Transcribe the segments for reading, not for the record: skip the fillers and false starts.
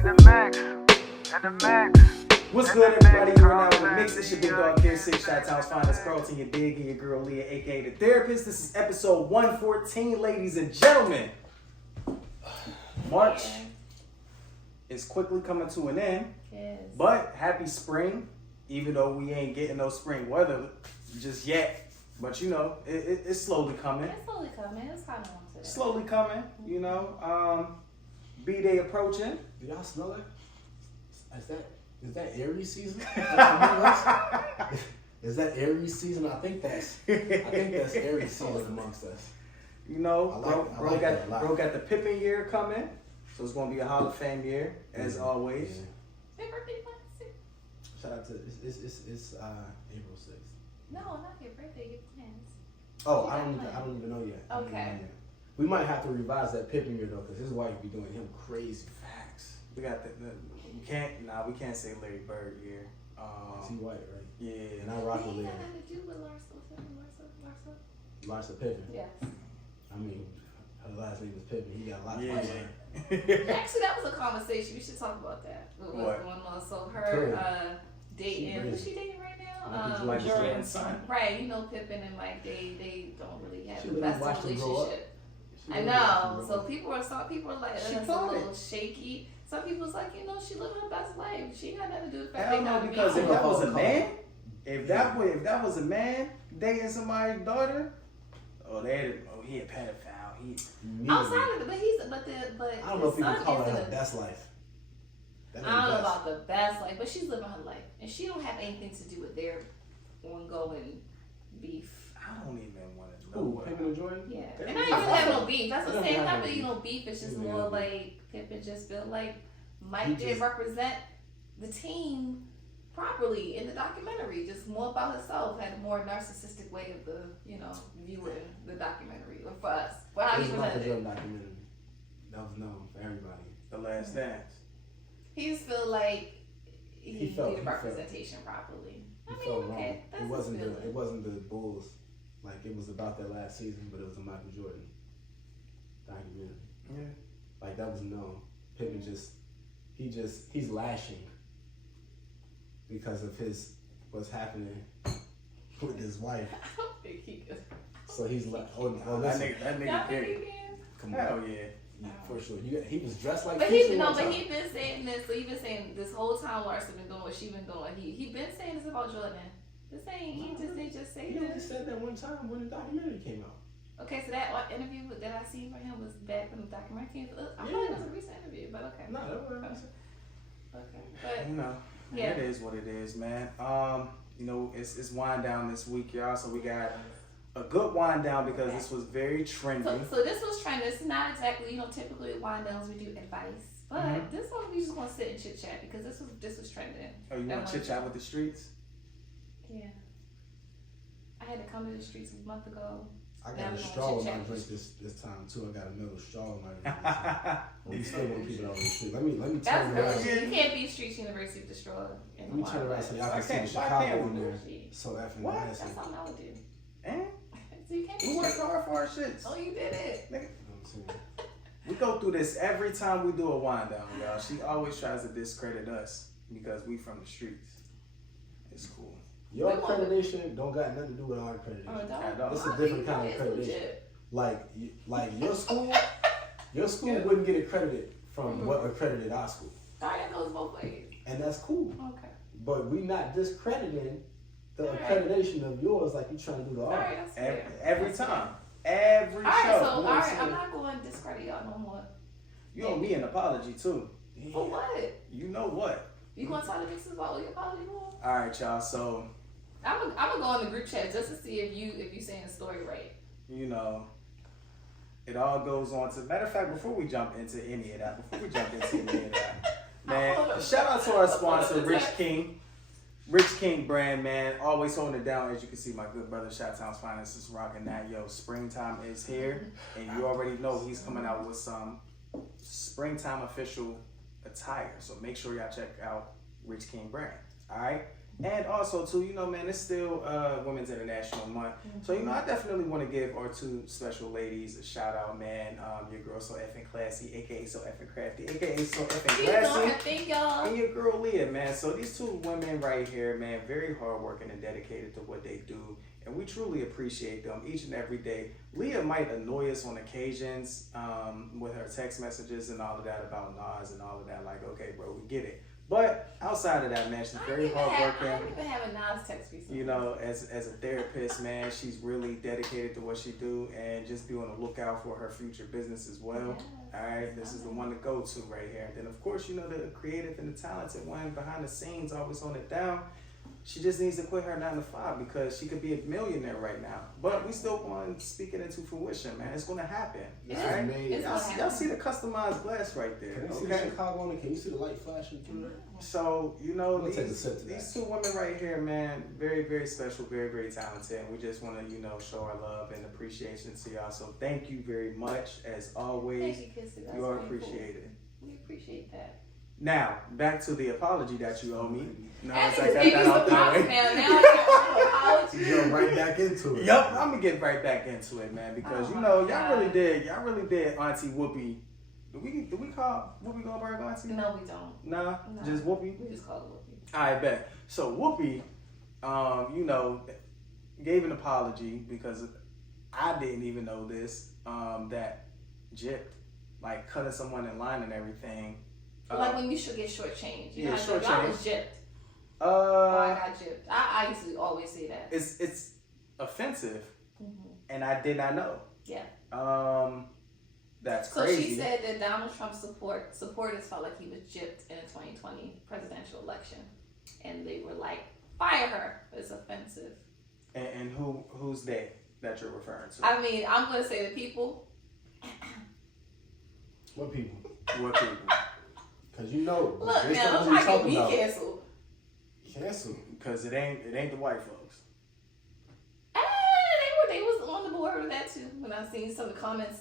What's good, everybody? You're now in the mix. It's your big dog here, Six Shot Town's finest Carlton, your big, and your girl Leah, aka the therapist. This is episode 114, ladies and gentlemen. March is quickly coming to an end, but happy spring, even though we ain't getting no spring weather just yet. But you know, it's slowly coming. It's slowly coming. It's kind of warm today. Slowly coming, you know. B-Day approaching. Do y'all smell it? Is that Aries season? Is that Aries season? I think that's Aries season amongst us. You know, I like that a lot. bro got the Pippen year coming, so it's gonna be a Hall of Fame year as always. Yeah. Your birthday plans? Shout out to it's April 6th. No, not your birthday. Your plans. Oh, I don't even know yet. Okay. We might have to revise that Pippen year though, because his wife be doing him crazy facts. We got we can't say Larry Bird year. He white, right? Yeah. And I rock with He Larry. got nothing to do with Larsa. Larsa Pippen. Yes. I mean, her last name is Pippen. He got a lot of Yeah. Actually, that was a conversation. We should talk about that. What was What? going on? So her dating. Who's she dating right now? Michael Jordan's son. Right. You know, Pippen and Mike. They don't really have She the let him best watch them grow up. relationship. She I really know. watched So him some people are like, She that's a told little it. shaky. Some people's like, you know, she living her best life. She got nothing to do with the fact Hell they no, got because if married. that was a man, if that was a man dating somebody's daughter, he a pedophile. grow up. Outside of it, but I don't know if his people son call it isn't her best life. That I ain't don't know best. about the best life, but she's living her life, and she don't have anything to do with their ongoing beef. I don't even want to know. Who, Pippen and Jordan? Yeah, They and don't I even have have no beef. That's what I'm They saying. don't It's have not no really beef. no beef. It's just They don't more have no like Pippen just feel like Mike He did just- represent the team properly in the documentary. Just more about herself, had a more narcissistic way of viewing the documentary, or for us, for how It he was Michael presented it. Jordan documentary. That was known for everybody. The Last Dance. He just feel like he felt- did he felt- representation properly. He I mean, felt okay, wrong. that's It wasn't his the feeling. it wasn't the Bulls. Like it was about that last season, but it was a Michael Jordan documentary. Yeah. Like that was known. Pippen he's lashing because of what's happening with his wife. I don't think he could. So he's like, That listen, nigga Y'all think period. he can? come on, Hell yeah. for sure. He was dressed like. But Keisha he one time. been saying this. So he been saying this whole time. Larsa been doing what she been doing. He been saying this about Jordan. This ain't they just say He only this. said that one time when the documentary came out. Okay, so that interview that I seen from him was back when the documentary came. I thought it was a recent interview, but okay. No, that wasn't. Okay, but You know, Yeah. it is what it is, man. You know, it's wind down this week, y'all. So we got a good wind down because this was very trendy. so this was trending. This is not exactly typically with wind downs we do advice, but this one we just gonna sit and chit chat because this was trending. Oh, you want to chit chat with the streets? Yeah. I had to come to the streets a month ago. I Now got a we gonna straw in my chit-chat. drink this time too. I got a middle straw in my drink. This time. We still gonna keep it on the street. Let me That's turn around. crazy. You can't be Streets University with the straw in Let the me turn around so y'all Why can see the can't- why Chicago can't in we there. do it? So effing What? nasty. That's something I would do. Eh? So you can't We be work Streets. hard for our shits. Oh, you did it. Nigga, You know what I'm saying? we go through this every time we do a wind down, y'all. She always tries to discredit us because we from the streets. It's cool. Your We want- accreditation don't got nothing to do with our Oh, accreditation. don't. It's a different kind of It's accreditation. legit. Like your school wouldn't get accredited from what accredited our school, Alright, that goes both ways. and that's cool. Okay. But we not discrediting the Alright. accreditation of yours like you trying to do the art. Alright, that's fair. Every time. Every Alright, show. so You know what I'm alright, saying? I'm not going to discredit y'all no more. You owe me an apology too. For what? You know what? You gonna tell the mixes about what your apology for? Alright, y'all. So, I'm gonna go in the group chat just to see if you saying the story right. you know, it all goes on to. Matter of fact, before we jump into any of that, man, shout out to our sponsor, Rich King brand, man. Always holding it down. As you can see, my good brother, Shot Town's Finest, is rocking that. Yo, springtime is here, and you already know he's coming out with some springtime official attire. So make sure y'all check out Rich King brand. All right. And also too, you know, man, it's still Women's International Month. So, you know, I definitely want to give our two special ladies a shout out, man. Your girl so effing classy, aka so effing crafty, aka so effing classy. Thank y'all. And your girl Leah, man. So these two women right here, man, very hardworking and dedicated to what they do. And we truly appreciate them each and every day. Leah might annoy us on occasions with her text messages and all of that about Nas and all of that. Like, okay, bro, we get it. But outside of that, man, she's very hardworking. I didn't even have a Nas text recently. You know, as a therapist, man, she's really dedicated to what she do, and just be on the lookout for her future business as well. Yes. All right, this is the one to go to right here. And then, of course, you know, the creative and the talented one behind the scenes, always on it down. She just needs to quit her 9 to 5 because she could be a millionaire right now. But we still going to speak it into fruition, man. It's going to happen. It's All right? it's Y'all see the customized glass right there. Can you see the Chicago on it? Can you see the light flashing through there? So, you know, We'll take a sip to these that. two women right here, man, very, very special, very, very talented. And we just want to, you know, show our love and appreciation to y'all. So thank you very much. As always, Thank you, Kissy. That's you are very cool. appreciated. We appreciate that. Now, back to the apology that you owe me. No, I it's just like gave that you out some props there. now. Now I got an You apology. go right back into it. Yup, I'm gonna get right back into it, man, because Oh you know, my y'all God. really did Auntie Whoopi. Do we call Whoopi Goldberg Auntie? No, we don't. Nah, No. just Whoopi. We just call it Whoopi. I bet. So Whoopi, you know, gave an apology because I didn't even know this, that gypped, like cutting someone in line and everything. Like when you should get shortchanged. You yeah, know, shortchanged. y'all was gypped. Oh, I Uh, got gypped. I used to always say that. it's offensive, Mm-hmm. and I did not know. Yeah. That's So crazy. she said that Donald Trump's supporters felt like he was gypped in the 2020 presidential election, and they were like, "Fire her! It's offensive." And who's they that you're referring to? I mean, I'm gonna say the people. What people? What people? Because you know, Look based now, on I'm what trying to we get talking me about. canceled. Cancel. Because it ain't the white folks. They was on the board with that too. When I seen some of the comments,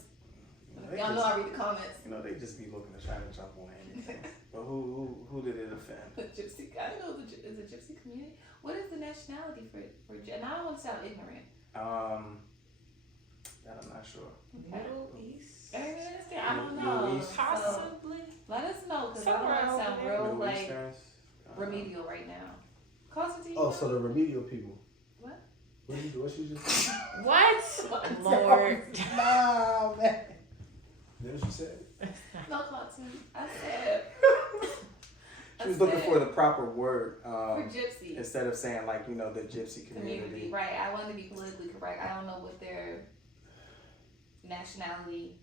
They y'all know just- I read the comments. You know, they just be looking to try to jump on anything. But who did it offend? The gypsy, I don't know, is the gypsy community. What is the nationality for? And I don't want to sound ignorant. That I'm not sure. Middle East. I don't Middle know. East. So, Possibly. let us know because I don't Somewhere want to sound over real Middle like Easterns? remedial right now. Constantine. Oh, so the remedial people. What? What she just said? What? Lord. Nah, man. That's what she said? No, Constantine. I said. She was looking for the proper word for gypsy instead of saying like, you know, the gypsy community. Right. I want to be politically correct. I don't know what their nationality,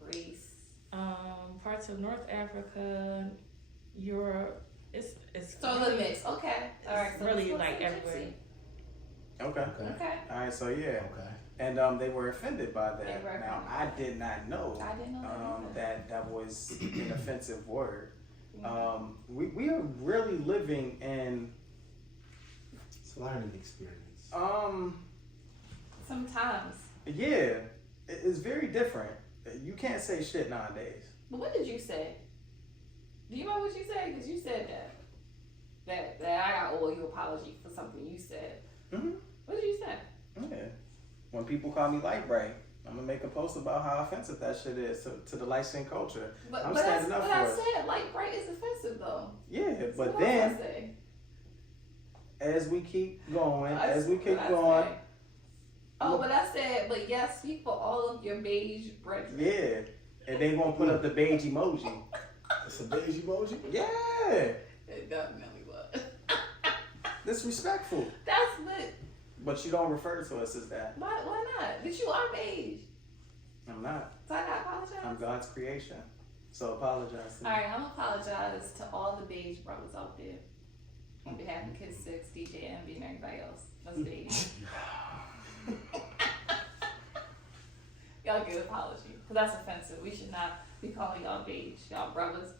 race. Parts of North Africa, Europe. It's So the mix. Okay. All right. It's So really let's like go for everywhere. Okay. Okay. Okay. All right. So yeah, Okay. and they were offended by that. They were Now offended. I did not know I didn't know that that was an offensive word. either. We are really living in It's a learning experience. Sometimes. yeah, it's very different. You can't say shit nowadays. But what did you say? Do you know what you said? Because you said that I got owe you apology for something you said. Mm-hmm. What did you say? Yeah. When people call me light bright, I'm gonna make a post about how offensive that shit is to the light skin culture. I'm standing up but for I it. said like bright is offensive though. Yeah, So but what did I then say? as we keep going, I- as we what keep I going, say? Oh, but I said, but yes, speak for all of your beige brethren. yeah, and they gonna put up the beige emoji. It's a beige emoji? Yeah, It definitely was. disrespectful. That's what. But you don't refer to us as that. Why not? But you are beige. I'm not. So I gotta apologize. I'm God's creation. So apologize to me. All right, I'm gonna apologize to all the beige brothers out there on behalf of Kids 6, DJ Envy, and everybody else. That's beige. Y'all get an apology, because that's offensive. We should not be calling y'all beige, y'all brothers.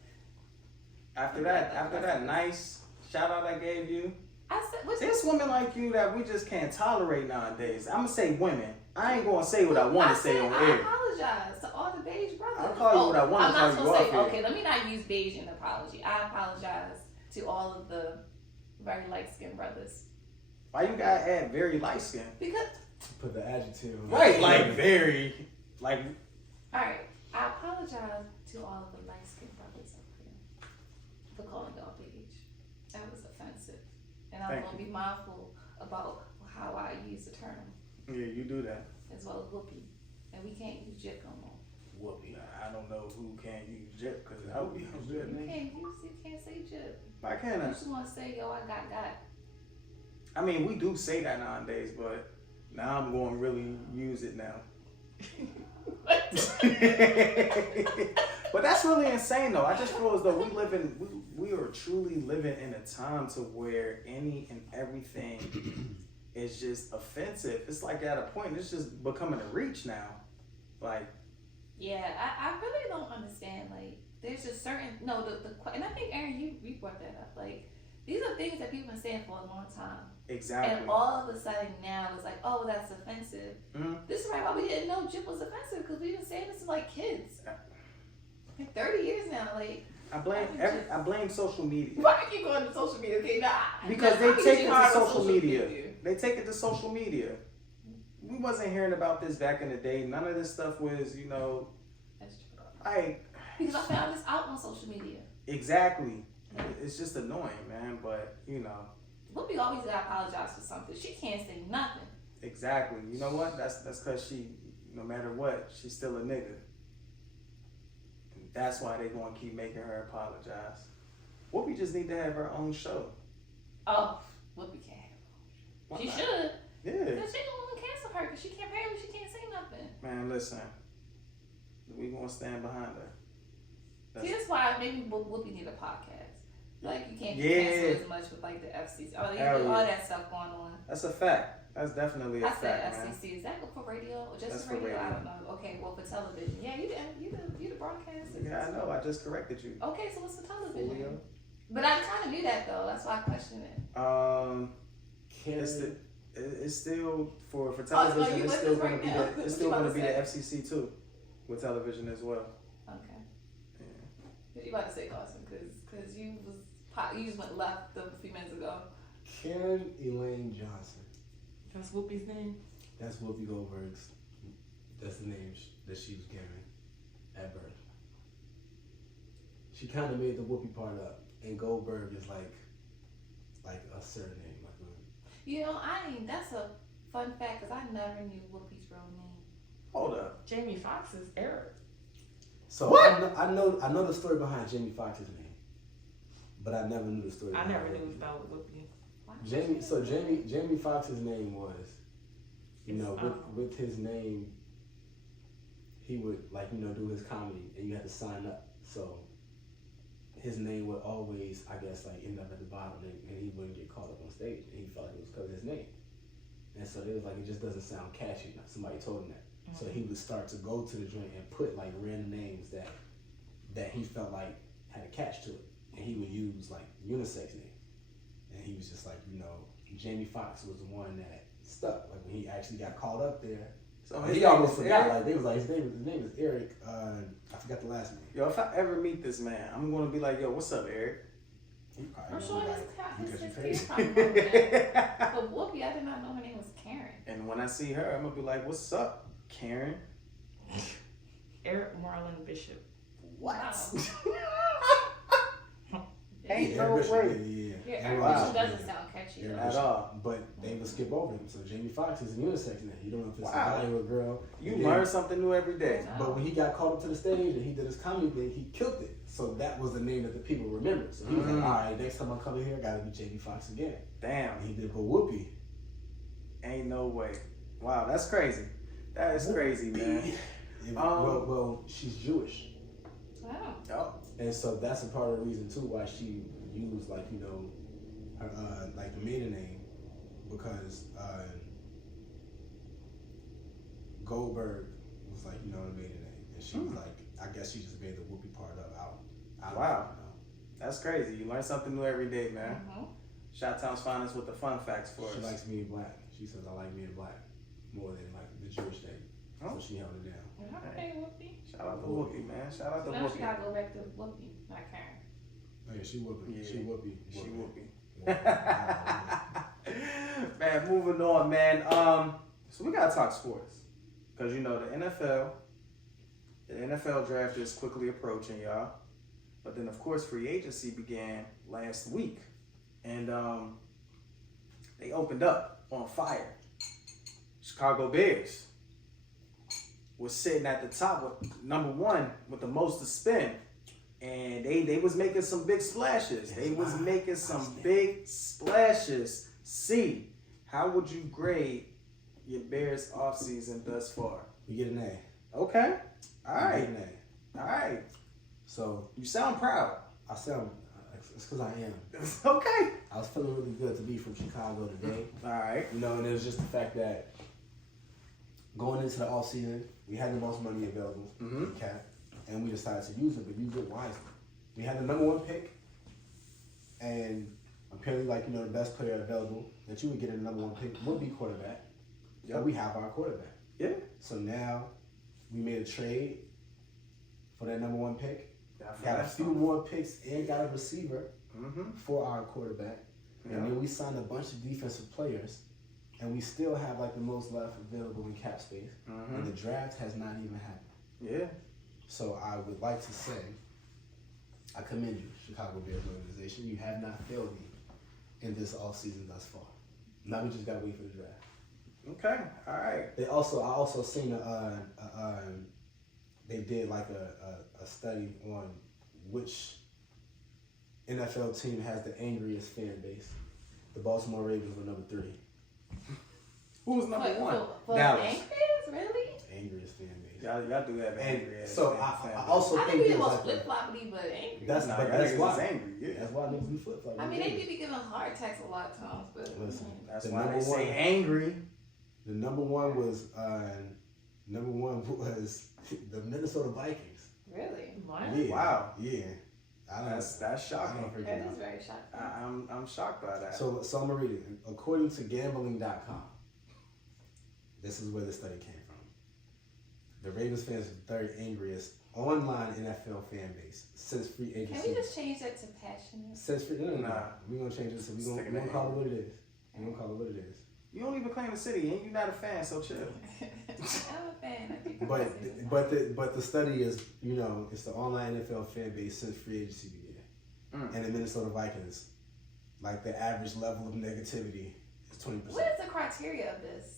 After that nice shout out I gave you, I said, what's there's women like you that we just can't tolerate nowadays. I'm gonna say women. I ain't gonna say what I want to say on I air. apologize to all the beige brothers. I'll call you what I want to I'm not call you supposed to off say, here. okay, let me not use beige in apology. I apologize to all of the very light skinned brothers. Why you gotta add very light skin? Because, Put the adjective. Right, like very, like. alright, I apologize to all of the light skinned brothers up here for calling y'all beige. That was offensive. And I'm Thank going to you. be mindful about how I use the term, Yeah, you do that. as well as whoopee. And we can't use jip no more. Whoopee. I don't know who can't use jip because that would be a good You name. can't say jip. Why can't You I? just want to say, yo, I got. I mean, we do say that nowadays, but now I'm going to really use it now. But that's really insane, though. I just feel as though we are truly living in a time to where any and everything is just offensive. It's like at a point, it's just becoming a reach now. Like, Yeah, I really don't understand. Like, there's just certain and I think Aaron, you brought that up. Like, these are things that people been saying for a long time, exactly. and all of a sudden now it's like, oh, that's offensive. Mhm. This is right why we didn't know jip was offensive, because we've been saying this to like kids, like 30 years now. Like, I blame social media. why do you keep going to social media? Okay, nah, Because nah, they take it I'm to hard on social media. They take it to social media. We wasn't hearing about this back in the day. None of this stuff was, That's true. like, Because I found this out on social media. exactly. It's just annoying, man. But, Whoopi always gotta apologize for something. She can't say nothing. exactly. You know what? That's because she, no matter what, she's still a nigga. And that's why they going to keep making her apologize. Whoopi just need to have her own show. Oh, Whoopi can't. Why She not? should. Yeah. Because she don't want to cancel her because she can't say nothing. Man, listen. We going to stand behind her. See, that's why maybe Whoopi need a podcast. Like, you can't Yeah. cancel as much with like the FCC. Oh, they Hell do all yeah. that stuff going on. That's a fact. That's definitely a I said fact, man. FCC. Is that good for radio or just That's for for radio? I radio. don't know. Okay, well for television, yeah, you the broadcaster. Yeah, I know. I just corrected you. Okay, so what's for television? Julio. But I kind of knew that though. That's why I questioned it. It's it's still for so television. you It's with still us going right to be now? the, it's What still you going to about be to the FCC too, with television as well. Okay. Yeah. What you about to say, Carson? Because you just went left a few minutes ago. Karen Elaine Johnson. That's Whoopi's name. That's Whoopi Goldberg's. That's the name that she was given at birth. She kind of made the Whoopi part up, and Goldberg is like a surname, You know, that's a fun fact because I never knew Whoopi's real name. Hold up. Jamie Foxx is Eric. So What? I know the story behind Jamie Foxx's name, but I never knew the story. I behind never knew Whoopi. it was about Whoopi. Why would you- Jamie Foxx's name was, with his name, he would do his comedy, and you had to sign up. So his name would always, I guess, end up at the bottom, and he wouldn't get called up on stage, and he felt like it was because of his name. And so it was like, it just doesn't sound catchy. Like somebody told him that. Mm-hmm. So he would start to go to the joint and put random names that he felt like had a catch to it, and he would use unisex names. And he was just Jamie Foxx was the one that stuck. Like when he actually got called up there, So he almost forgot. They was like his name is Eric. I forgot the last name. Yo, if I ever meet this man, I'm gonna be like, yo, what's up, Eric? He probably I'm gonna sure be his because you kid crazy. probably know that. But Whoopi, I did not know her name was Karen. And when I see her, I'm gonna be like, what's up, Karen? Eric Marlon Bishop. What? Wow. Ain't Yeah, no Bishop, way. yeah. Yeah, Aaron Wow. Bishop Bishop, doesn't sound catchy. Aaron though. At Bishop. all. But they would skip over him. So Jamie Foxx is a unisex name. You don't know if it's Wow. a guy or a girl. You And then- learn something new every day. But when he got called up to the stage and he did his comedy thing, he killed it. So that was the name that the people remembered. So he was like, all right, next time I come in here, I gotta be Jamie Foxx again. Damn. And he did, but Whoopi. Ain't no way. Wow, that's crazy. That is crazy, man. Well, she's Jewish. Wow. Oh, And so that's a part of the reason too why she used her the maiden name, because Goldberg was the maiden name, and she was I guess she just made the Whoopi part out. Wow. That's crazy. You learn something new every day, man. Mm-hmm. Shot-Town's finest with the fun facts for She us. likes me in black. She says I like me in black more than the Jewish name. Oh. So she held it down. Okay, Whoopi. Shout out to Whoopi, man. Shout out to Now she Whoopi. gotta go back to Whoopi, not Karen. Oh yeah, she Whoopi. Yeah. She Whoopi. She Whoopi. Man, moving on, man. So we gotta talk sports because you know the NFL draft is quickly approaching, y'all. But then, of course, free agency began last week, and they opened up on fire. Chicago Bears was sitting at the top with number one with the most to spend. And they was making some big splashes. They was making some big splashes. C, how would you grade your Bears offseason thus far? We get an A. Okay. All We right. get an A. All right. So You sound proud. I sound. It's because I am. Okay. I was feeling really good to be from Chicago today. All right. You know, and it was just the fact that going into the off season, we had the most money available in the cap, and we decided to use it, but use it wisely. We had the number one pick, and apparently, like, you know, the best player available that you would get in the number one pick would be quarterback. Yep. But we have our quarterback. Yeah. So now we made a trade for that number one pick. Got a few more picks and got a receiver for our quarterback. Yeah. And then we signed a bunch of defensive players, and we still have like the most left available in cap space. And the draft has not even happened. Yeah. So I would like to say, I commend you, Chicago Bears organization. You have not failed me in this offseason thus far. Now we just gotta wait for the draft. Okay. All right. I also seen they did like a study on which NFL team has the angriest fan base. The Baltimore Ravens were number 3. Who was number one? For Dallas. Angriest, really? Angriest fan base. Y'all do have angry. And so I also I think think we the there's most like flip floppy, but angry. that's Nah, but y'all that's niggas why is angry. Yeah. that's why niggas be flip flop. I mean, they do be giving hard attacks a lot of times, but Listen. That's The why number they say one- angry. The number one was the Minnesota Vikings. really, What? Yeah. Wow. Yeah. I don't That's I shocking. don't freaking that know. is very shocking. I'm shocked by that. So I'm gonna read it. According to gambling.com, this is where the study came from. The Ravens fans are the third angriest online NFL fan base since free Can agency. we just change that to passionate? Since free, no. Nah. We're gonna change it. So we're Stick in gonna the call it hand. what it is. We're gonna call it what it is. You don't even claim the city, and you're not a fan, so chill. I'm a fan. I think But the study is, you know, it's the online NFL fan base since free agency began. And the Minnesota Vikings, like the average level of negativity is 20%. what is the criteria of this?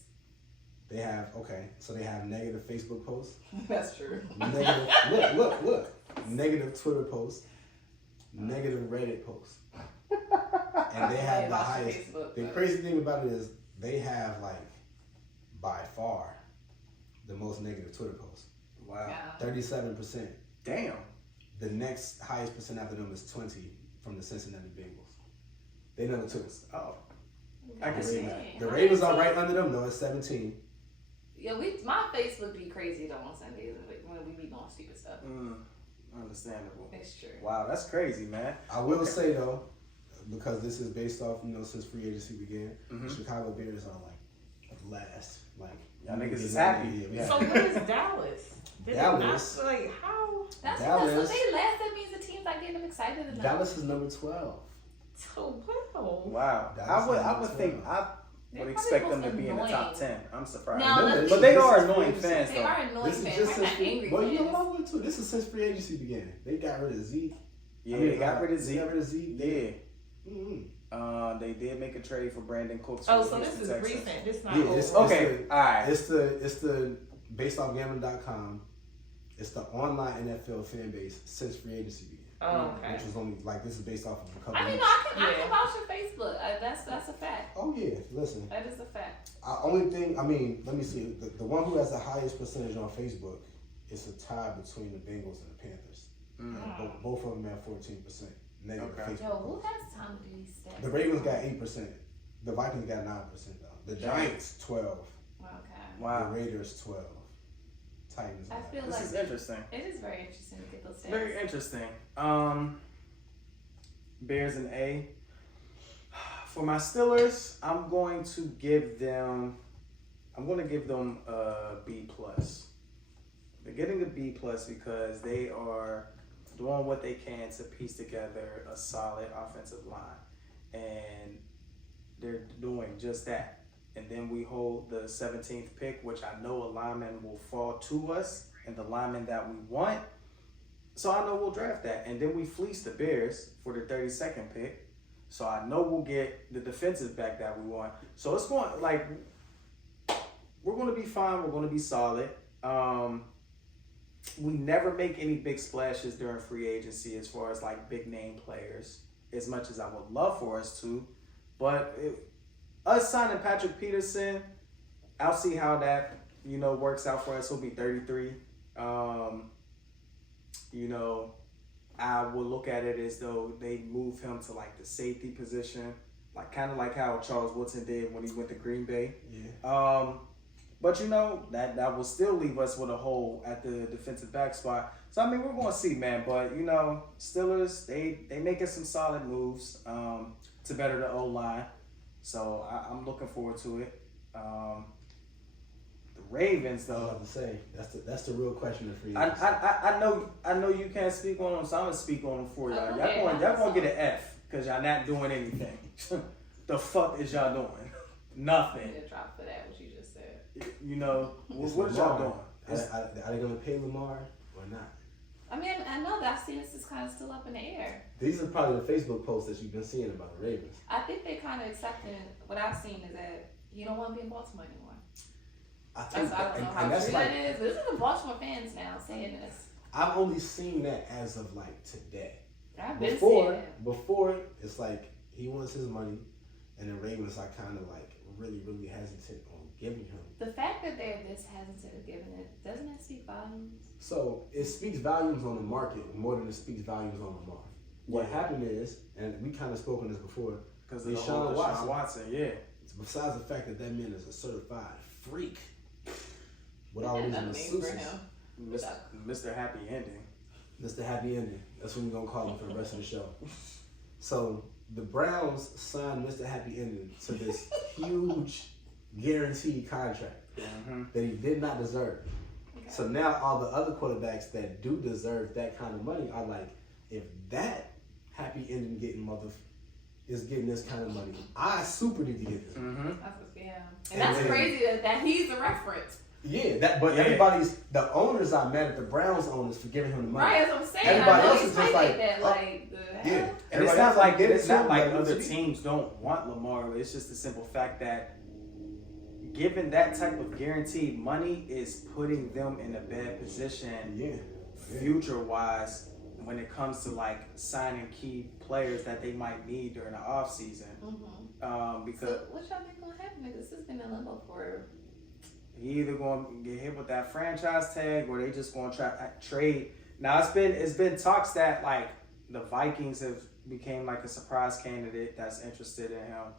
They have negative Facebook posts, That's true. negative look, negative Twitter posts, negative Reddit posts, and they have the highest. Facebook, The but- crazy thing about it is they have like by far the most negative Twitter posts, Wow. Yeah. 37%. Damn. The next highest percent after them is 20 from the Cincinnati Bengals. They number 2. Oh. I can see that. Dang. The Ravens are right under them though. It's 17. Yeah, my Facebook be crazy though on Sundays when we be doing stupid stuff. Understandable. It's true. Wow, that's crazy, man. I will say though, because this is based off, you know, since free agency began, Mhm. Chicago Bears are like last. Like Y'all niggas is yeah, happy. yeah. So what is Dallas? Did Dallas. Not, like how? That's Dallas. because when they last, that means the team's not getting them excited enough. Dallas is number 12. So well. Wow. Dallas I would is think well. I They're would probably expect them to most be in the top annoying. 10. I'm surprised. No, Remember, that's- But they this are is annoying free fans agency. They though. are annoying This is fans. just We're since not angry well, you fans. know what too. This is since free agency began. They got rid of Zeke. Yeah, they got rid of They Zeke. got rid of Zeke. Yeah. Mm-hmm. They did make a trade for Brandon Cooks. Oh, from so this Houston is Texans. recent. This not Yeah, old. it's- Okay, all right. It's the based off gambling.com. It's the online NFL fan base since free agency began. Oh, okay. Which was only like this is based off of a couple. I mean, no, weeks. I Yeah. can vouch for Facebook. That's a fact. Oh yeah, listen. That is a fact. Only thing, I mean, let me see. The one who has the highest percentage on Facebook is a tie between the Bengals and the Panthers. Both of them have 14% negative Okay. Facebook. Yo, who posts. has time to do these stats? The Ravens got 8%. The Vikings got 9% though. The Giants 12. Okay. Wow. The Raiders 12. Titans. I 9. feel This like is interesting. it is very interesting to get those stats. Very interesting. Bears and A. For my Steelers, I'm going to give them a B plus. They're getting a B plus because they are doing what they can to piece together a solid offensive line. and they're doing just that. And then we hold the 17th pick, which I know a lineman will fall to us, and the lineman that we want. So I know we'll draft that. And then we fleece the Bears for the 32nd pick. So I know we'll get the defensive back that we want. So it's going, like, we're going to be fine. We're going to be solid. We never make any big splashes during free agency as far as, like, big name players, as much as I would love for us to. But us signing Patrick Peterson, I'll see how that, works out for us. He'll be 33. I will look at it as though they move him to like the safety position, like kind of like how Charles Woodson did when he went to Green Bay. Yeah. But that will still leave us with a hole at the defensive back spot. So I mean, we're going to see, man. But Steelers, they making some solid moves to better the O-line. So I'm looking forward to it. The Ravens, I was though. about to say that's the real question of free I agency. I know you can't speak on them, so I'm gonna speak on them for y'all. Okay, Y'all gonna get an F because y'all not doing anything. The fuck is y'all doing? Nothing. I'm gonna drop for that, what you just said. What y'all doing? Are they going to pay Lamar or not? I mean, I know that this is kind of still up in the air. These are probably the Facebook posts that you've been seeing about the Ravens. I think they kind of accepting what I've seen is that you don't want to be in Baltimore anymore. I think I don't know how that's true like, that is, but this is the Baltimore fans now saying this. I've only seen that as of like today. I've been saying it. Before it's like he wants his money, and the Ravens are kind of like really, really hesitant on giving him. The fact that they're this hesitant of giving it, doesn't that speak volumes? So it speaks volumes on the market more than it speaks volumes on Lamar. What happened is, and we kind of spoke on this before, Because of Deshaun Deshaun Watson, yeah. besides the fact that man is a certified freak, without That losing the doesn't mean for Sousa, him. Mr. Happy Ending. Mr. Happy Ending. That's what we're gonna call him for the rest of the show. So the Browns signed Mr. Happy Ending to this huge guaranteed contract that he did not deserve. Okay. So now all the other quarterbacks that do deserve that kind of money are like, if that Happy Ending is getting this kind of money, I super need to get this. And that's crazy that he's the reference. Yeah, but everybody's, the owners are mad at the Browns owners for giving him the money. Right, that's what I'm saying. Everybody I know else he's is just fighting like, that, like, the hell? And it's not like like other teams don't want Lamar. It's just the simple fact that giving that type of guaranteed money is putting them in a bad position future-wise when it comes to like signing key players that they might need during the off season. Because So what y'all think gonna happen? Because this has been in limbo for. he either going to get hit with that franchise tag or they just going to try trade. Now it's been talks that like the Vikings have became like a surprise candidate that's interested in him,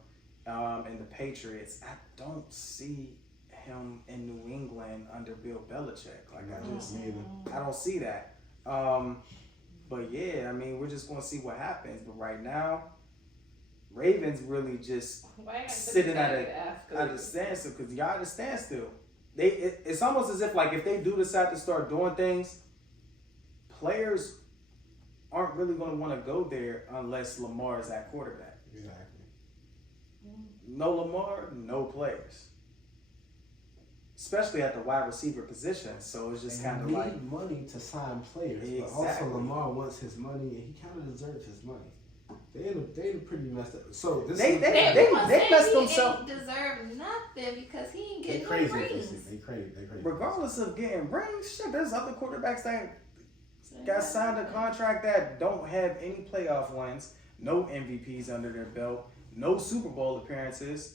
and the Patriots. I don't see him in New England under Bill Belichick. Like I don't see that. But yeah, I mean we're just going to see what happens. But right now, Ravens really just sitting at a standstill because y'all at a standstill. It's almost as if like if they do decide to start doing things, players aren't really going to want to go there unless Lamar is at quarterback. Exactly. No Lamar, no players. Especially at the wide receiver position. So it's just kind of like need money to sign players, but also Lamar wants his money and he kind of deserves his money. They in a pretty messed up. So this they messed themselves. He ain't deserve nothing because he ain't They getting crazy. no rings. They crazy. Regardless of getting rings, shit, there's other quarterbacks that got signed a contract that don't have any playoff wins, no MVPs under their belt, no Super Bowl appearances.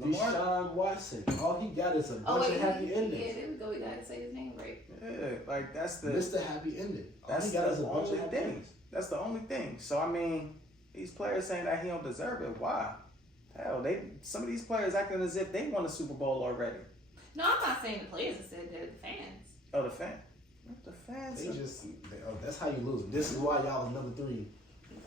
Deshaun Watson, all he got is a bunch of happy endings. Yeah, there we go. We gotta say his name right. Yeah, like that's the Mr. Happy Ending. All that's he got the is a bunch only of happy thing. endings. That's the only thing. So I mean, these players saying that he don't deserve it. Why? Hell, some of these players acting as if they won a Super Bowl already. No, I'm not saying the players. I said the fans. Oh, the fans. That's how you lose. This is why y'all was number 3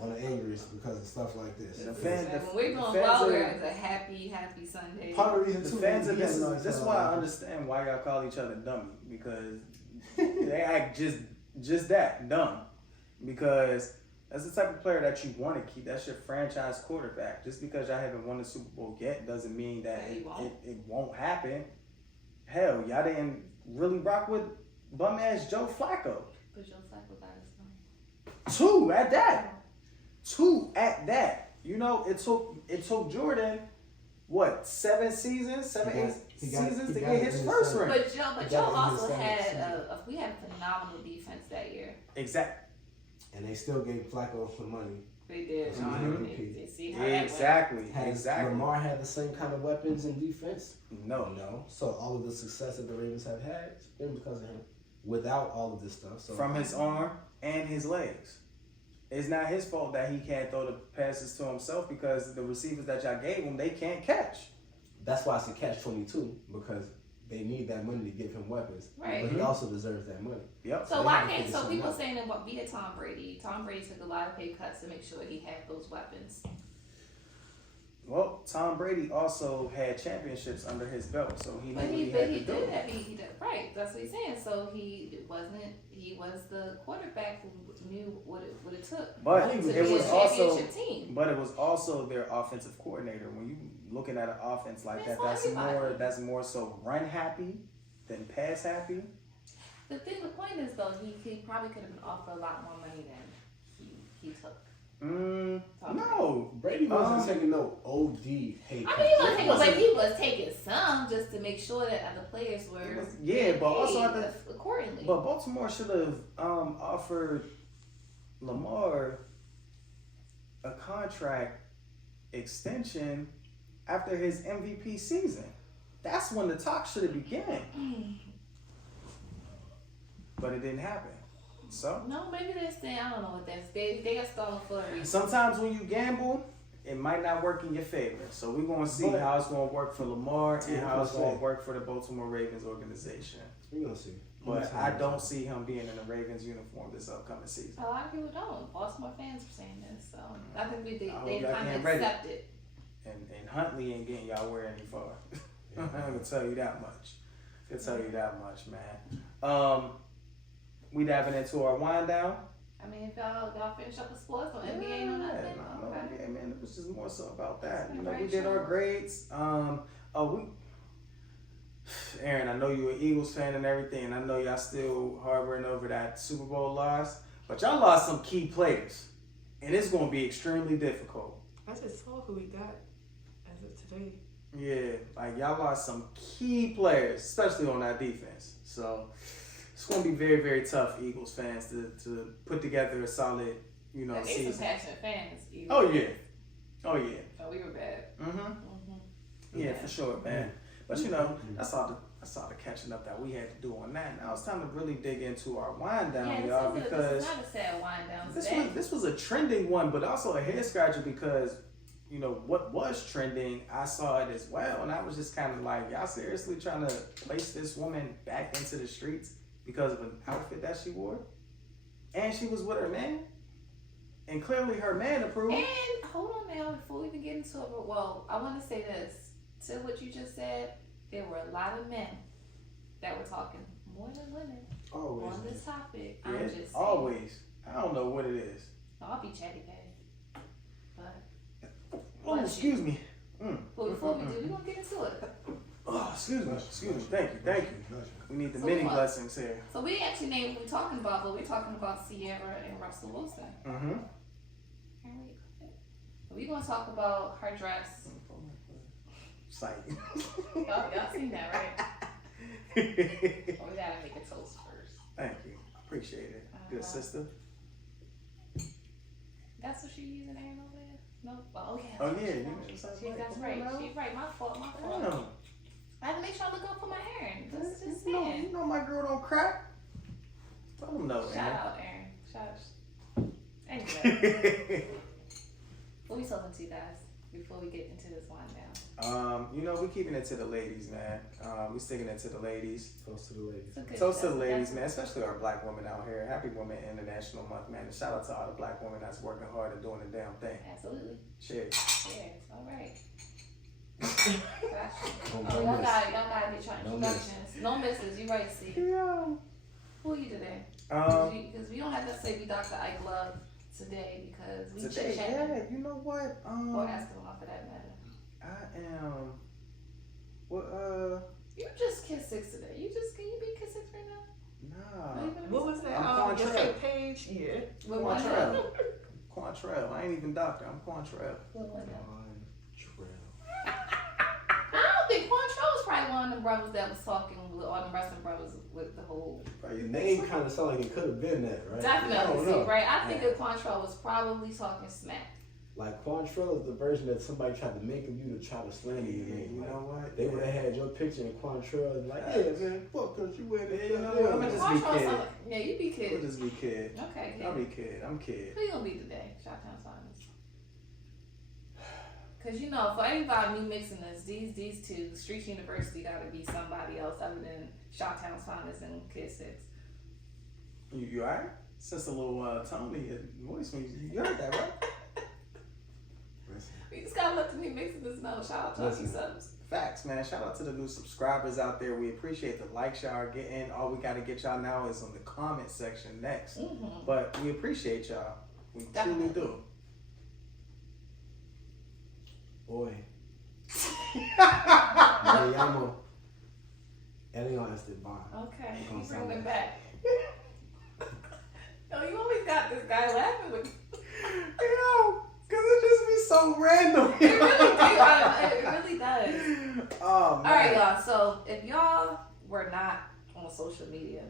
on the angriest because of stuff like this. The fans. When we're doing well, it's a happy Sunday. Part of the reason The too. fans of this this is why I understand why y'all call each other dummy because they act just that dumb because That's the type of player that you want to keep. That's your franchise quarterback. Just because y'all haven't won the Super Bowl yet doesn't mean that Yeah, it won't happen. Hell, y'all didn't really rock with bum ass Joe Flacco. But Joe Flacco got his number. Two at that. Two at that. You know, it took Jordan what, 7 seasons, 8 seasons to get his first ring. But Joe also had we had a phenomenal defense that year. Exactly. And they still gave Flacco some money. They did. Mhm. They see how that went. Exactly. Lamar had the same kind of weapons in defense? No. No. So all of the success that the Ravens have had has been because of him. Without all of this stuff. So From his arm and his legs. It's not his fault that he can't throw the passes to himself because the receivers that y'all gave him, they can't catch. that's why it's a catch-22 because they need that money to give him weapons. Right. But he also deserves that money. Yep. So they why have to can't figure so something people out. saying that via Tom Brady? Tom Brady took a lot of pay cuts to make sure he had those weapons. Well, Tom Brady also had championships under his belt, so he knew But what he he had to did do. that. He did right. That's what he's saying. So he was the quarterback who knew what it took But to it be was a also, championship team. but it was also their offensive coordinator. When you looking at an offense like That's that, everybody. that's more so run happy than pass happy. The point is though, he probably could have been offered a lot more money than he took. No. Brady wasn't taking no OD hate. I mean, he was taking some just to make sure that other players were Yeah, but also paid I think- accordingly. But Baltimore should have offered Lamar a contract extension after his MVP season. That's when the talk should have begun. But it didn't happen. So No, maybe they're saying, I don't know what that's. They got stolen for a reason. sometimes when you gamble, it might not work in your favor. So we're gonna see But- how it's gonna work for Lamar and Yeah, how it's that's gonna right. work for the Baltimore Ravens organization. We're gonna see. But I don't see him being in a Ravens uniform this upcoming season. A lot of people don't. Baltimore fans are saying this, so I think they I hope kind y'all of getting ready. accept it. And Huntley ain't getting y'all where any far. I'm gonna tell you that much. Man. We diving into our wind down. I mean, if y'all finish up with sports on NBA or nothing, No, okay. yeah, man, it was just more so about that. That's You know, we right, did our sure. grades. Aaron, I know you're an Eagles fan and everything, and I know y'all still harboring over that Super Bowl loss, but y'all lost some key players, and it's gonna be extremely difficult. I just saw who we got as of today. Yeah, like y'all lost some key players, especially on that defense. So it's gonna be very, very tough, Eagles fans, to put together a solid, you know, Like, they some season. passionate fans. Even. Oh yeah. So we were bad. Mm-hmm. Yeah, for sure, man. But you know, that's all the catching up that we had to do on that. Now it's time to really dig into our wind down, Yeah, y'all, this because is not a sad wind down today. this was a trending one, but also a head scratcher because you know what was trending. I saw it as well, and I was just kind of like, y'all seriously trying to place this woman back into the streets because of an outfit that she wore, and she was with her man, and clearly her man approved. And hold on now, before we even get into it, well, I want to say this. To what you just said, there were a lot of men that were talking more than women Always. on this topic. Yeah, I'm just saying. always. I don't know what it is. I'll be chatty patty. But Oh, excuse me. But before we do, we're gonna get into it. Oh, excuse me. Thank you. We need the So mini what? blessings here. So we actually named what we're talking about, but we're talking about Sierra and Russell Wilson. Mm-hmm. We're gonna talk about her dress. Sight. Y'all seen that, right? Oh, we gotta make a toast first. Thank you. Appreciate it. Good sister. That's what she's using Aaron over there? No? Oh, yeah. Oh, yeah. That's right. She's right. My fault. Damn. I had to make sure I look up for my Aaron. Just You saying. know my girl don't crack. Let them know, Shout man. out, Aaron. Shout out. Anyway, what we talking to you guys before we get into this wind down? You know, we keeping it to the ladies, man. We sticking it to the ladies. Toast to the ladies. It's a good Toast to the show. ladies, man, especially our black women out here. Happy Women International Month, man. And shout out to all the black women that's working hard and doing the damn thing. Absolutely. Cheers. Cheers. All right. Don't Oh, y'all miss. gotta get your Don't miss. introductions. No misses. You right, Steve. Yeah. Who are you today? Um, Because we don't have to say we Dr. Ike Love today because we Today, chit-chatting. yeah, you know what? Or Esteban for that matter. I am. What? You just kissed 6 today. Can you be kissed 6 right now? Nah. What was that? I'm Your Quantrell. fake page? Yeah. With one Quantrell. L. Quantrell. I ain't even doctor. I'm Quantrell. With one L. Quantrell. I don't think Quantrell was probably one of them brothers that was talking with all them wrestling brothers with the whole. Probably Your name kind of sound like it could have been that, right? I Definitely, don't see, know. right? I think that Quantrell was probably talking smack. Like Quantrell is the version that somebody tried to make of you to try to slander your Yeah, name. you Like, know what? they would have had your picture in Quantrell and like, yeah, man, fuck, cause you wear that. Yeah, you know what? I'ma just be Quantrell kid. sound like, yeah, you be We'll kid. just be kid. Okay, I'll kid. be kid. I'm kid. Who you gonna be today? Shottown Finest. Cause you know, for anybody me mixing this, these two, Street University gotta be somebody else other than Shottown Finest and Kid 6. You alright? Since a little Tony voice, you heard that, right? Listen, You just gotta let me mixing this now. Shout out to all these Listen. subs. Facts, man. Shout out to the new subscribers out there. We appreciate the likes y'all are getting. All we gotta get y'all now is on the comment section next. Mm-hmm. But we appreciate y'all. We Definitely. truly do. boy. Me llamo Elion Esteban. Okay, Gonna you sound bring it like- back. No, you always got this guy laughing with you. Yo, cause it just be so random. It really do. It really does. Oh man. All right, y'all. So if y'all were not on social media,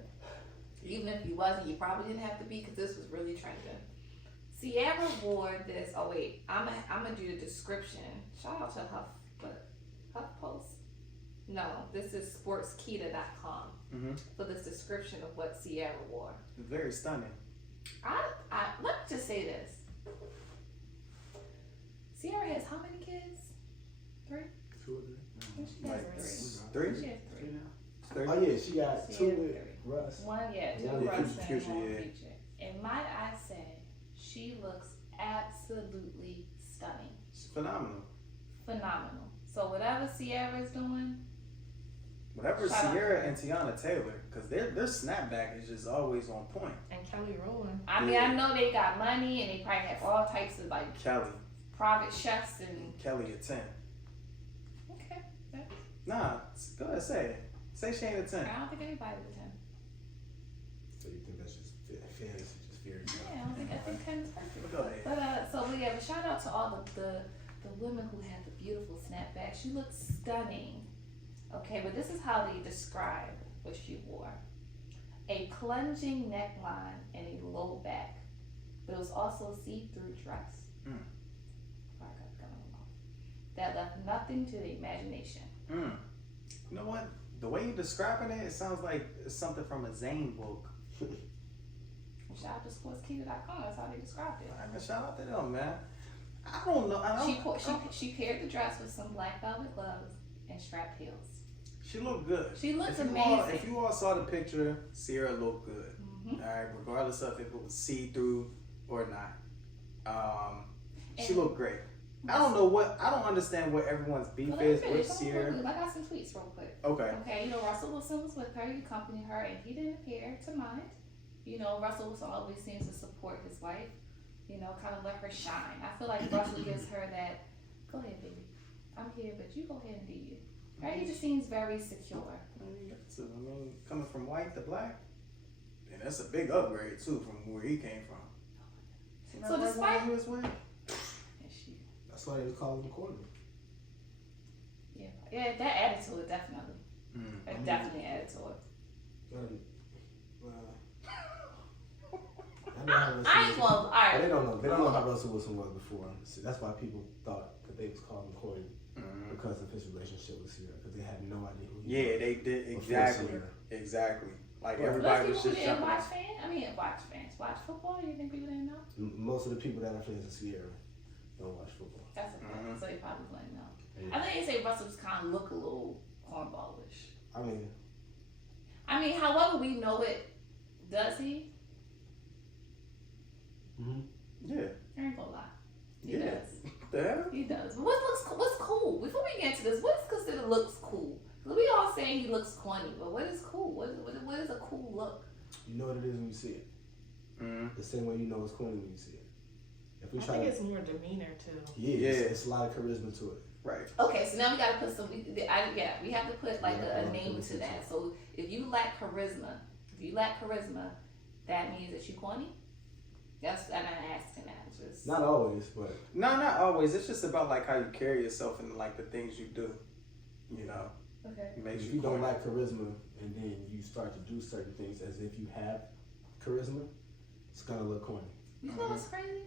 even if you wasn't, you probably didn't have to be because this was really trending. Sierra wore this. Oh wait, I'm gonna do the description. Shout out to HuffPost. No, this is sportskita.com Mm-hmm. for this description of what Sierra wore. Very stunning. Let me just say this. Sierra has how many kids? 3? Two or three? She has Like 3. 3? She has 3. Three? Oh yeah, she got She two had with three. Russ. One, yeah, One two with Russ and Future, one yeah. Future. And might I say, she looks absolutely stunning. It's phenomenal. Phenomenal. So whatever Sierra is doing, Whatever Shout out. Sierra and Tiana Taylor, because their snapback is just always on point. And Kelly Rowland. I mean, I know they got money and they probably have all types of like Kelly. private chefs and Kelly a 10. okay. That's, Nah, go ahead, say it. Say she ain't a 10. I don't think anybody's a 10. So you think that's just fantasy, just fear? Yeah, I think 10 is perfect. Go ahead. But so we have a shout out to all the women who have the beautiful snapback. She looks stunning. Okay, but this is how they describe what she wore. A plunging neckline and a low back, but it was also a see-through dress. Mm. That left nothing to the imagination. Mm. You know what? The way you're describing it, it sounds like it's something from a Zane book. Shout out to sportskita.com. That's how they described it. I mean, shout out to them, man. I don't know. She paired the dress with some black velvet gloves and strapped heels. She looked good. She looks if amazing. If you all saw the picture, Sierra looked good. Mm-hmm. All right, regardless of if it was see-through or not. She And- looked great. I don't understand what everyone's beef Well, let me is finish. with Hold on, Sierra. I got some tweets real quick. Okay. Okay, you know, Russell Wilson was with her, he accompanied her, and he didn't appear to mind. You know, Russell Wilson always seems to support his wife, you know, kind of let her shine. I feel like Russell gives her that, go ahead, baby. I'm here, but you go ahead and do you. Right? He just seems very secure. So, I mean, coming from white to black, and that's a big upgrade, too, from where he came from. So despite- He was with? And she, That's why they was calling him corny. yeah, that added to it, definitely. Mm. It definitely added to it. I know how Russell I ain't Wilson- gonna, But alright. they don't know. They don't know how Russell Wilson was before. So that's why people thought that they was calling him corny Mm. because of his relationship with Sierra, because they had no idea who he Yeah, was. they did before exactly. Sierra. Exactly. Like Right. everybody Most was people just who didn't jumping. watch watch football. You think people didn't know? Most of the people that are fans of Sierra don't watch football. That's a fact. Mhm. So they probably wouldn't know. Yeah. I think they say Russell just kind of look a little cornballish. I mean, However we know it, does he? Yeah. I ain't gonna lie. He Yeah. does. The hell? He does. But what's cool? Before we get into this, what's considered looks cool? 'Cause we all say he looks corny, but what is cool? What is a cool look? you know what it is when you see it. Mm. The same way you know it's corny when you see it. If we I try think to, it's more demeanor too. Yeah. it's a lot of charisma to it. Right. Okay, so now we gotta put some. We have to put like Yeah, a name to that. So if you lack charisma, that means that you corny. I'm not asking that. Just Not always, but No, not always. It's just about like how you carry yourself and like the things you do. You know, okay. it makes if you you don't corny. lack charisma and then you start to do certain things as if you have charisma, it's gonna look corny. You know what's crazy?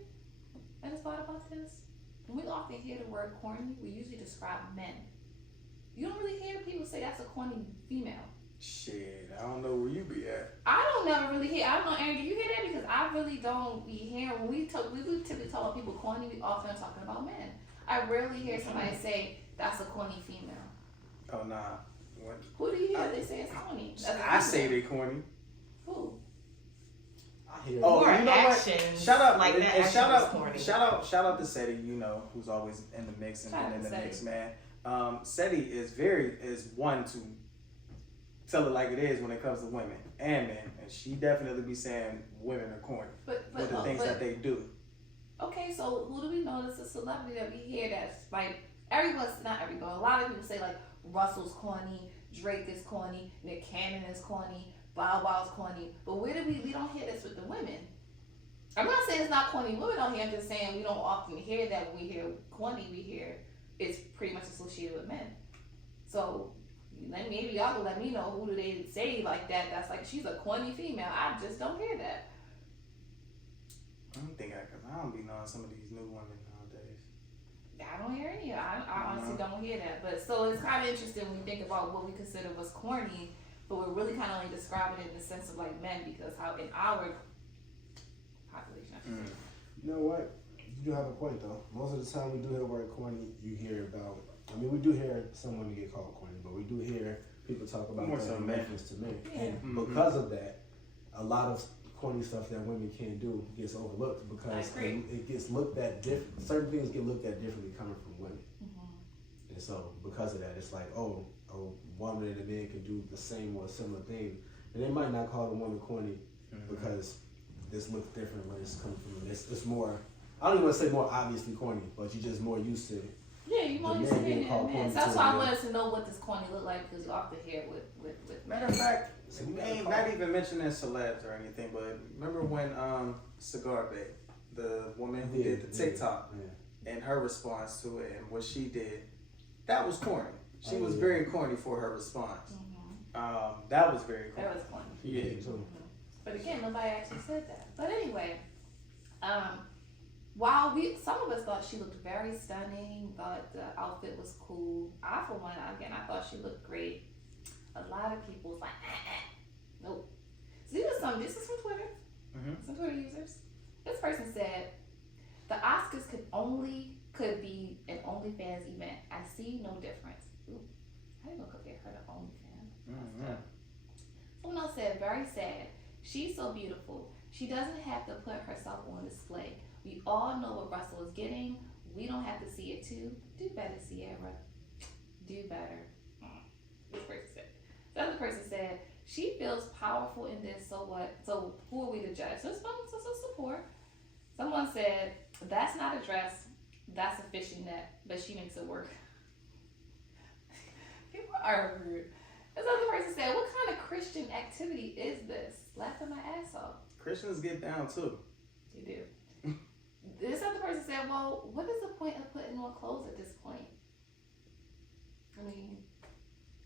I just thought about this. When we often hear the word corny, we usually describe men. You don't really hear people say that's a corny female. Shit, I don't know where you be at. I don't never really hear. I don't know, Aaron. Do you hear that? Because I really don't be hearing. When we typically talk about people corny, we often are talking about men. I rarely hear somebody say that's a corny female. Oh nah. What? Who do you hear they say is corny? That's a I say female. they corny. Who? I hear Oh, More you know what? actions Shout out, like and, that and action shout was out, corny. shout out to Seti. You know, who's always in the mix and Shout out been in to the Seti. mix, man. Seti is one to tell it like it is when it comes to women and men, and she definitely be saying women are corny But with the things that they do. okay, so who do we know that's a celebrity that we hear that's like not everybody. A lot of people say like Russell's corny, Drake is corny, Nick Cannon is corny, Bow Wow's corny. But where do we don't hear this with the women? I'm not saying it's not corny women on here. I'm just saying we don't often hear that. When we hear corny, we hear it's pretty much associated with men. So maybe y'all can let me know who do they say like that. That's like she's a corny female. I just don't hear that. I don't think I don't be knowing some of these new women nowadays. I don't hear any. I honestly don't hear that. But so it's kind of interesting when you think about what we consider was corny, but we're really kind of only describing it in the sense of like men because how in our population. I should say. You know what? You do have a point though. Most of the time we do hear the word corny, you hear about, I mean, we do hear some women get called corny, but we do hear people talk about More that so in men. reference to men. Yeah. And Mhm. because of that, a lot of corny stuff that women can't do gets overlooked because I agree. it gets looked at different. Certain things get looked at differently coming from women. Mm-hmm. And so because of that, it's like, oh, a woman and a man can do the same or a similar thing. And they might not call the woman corny because this looks different when it's coming from them. It's more, I don't even want to say more obviously corny, but you're just more used to it. Yeah, you know The you men see being it in called men. corny So that's too, why I yeah. wanted to know what this corny look like because you often hear it with Matter men. of fact, So we we ain't gotta not call- even mentioning celebs or anything, but remember when Cigar Bay, the woman who did the TikTok, Yeah. and her response to it and what she did, that was corny. She Oh, was yeah. very corny for her response. Mm-hmm. That was very corny. That was corny. Yeah. So, But again, nobody actually said that. But anyway, while some of us thought she looked very stunning, thought the outfit was cool. I, for one, again, I thought she looked great. A lot of people was like, nope. So this is from Twitter. Mhm. Some Twitter users. This person said, the Oscars could be an OnlyFans event. I see no difference. Ooh, I didn't know compare her to OnlyFans. Mhm. Someone else said, very sad. She's so beautiful. She doesn't have to put herself on display. We all know what Russell is getting. We don't have to see it too. Do better, Sierra. Do better. This person said. The other person said, she feels powerful in this, so what? So who are we to judge? So it's support. Someone said, that's not a dress, that's a fishing net, but she makes it work. People are rude. This other person said, what kind of Christian activity is this? Laughing my ass off. Christians get down too. You do. This other person said, well, what is the point of putting on clothes at this point? I mean,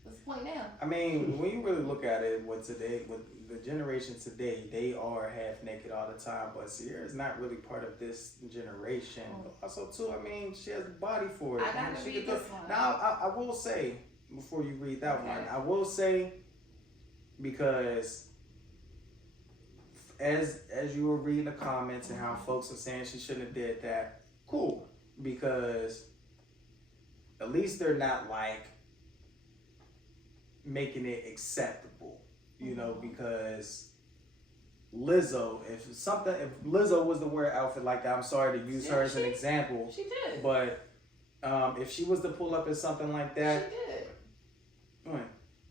what's the point now? I mean, when you really look at it, with the generation today, they are half naked all the time. But Sierra's not really part of this generation. Also, too, I mean, she has the body for it. I gotta She read could do- this one. Now, I will say before you read that Okay. one, I will say because as you were reading the comments and how folks are saying she shouldn't have did that, cool, because at least they're not like making it acceptable, you know, because Lizzo, if Lizzo was to wear an outfit like that, I'm sorry to use Yeah, her as an she- example, She did. but if she was to pull up in something like that, She did. what?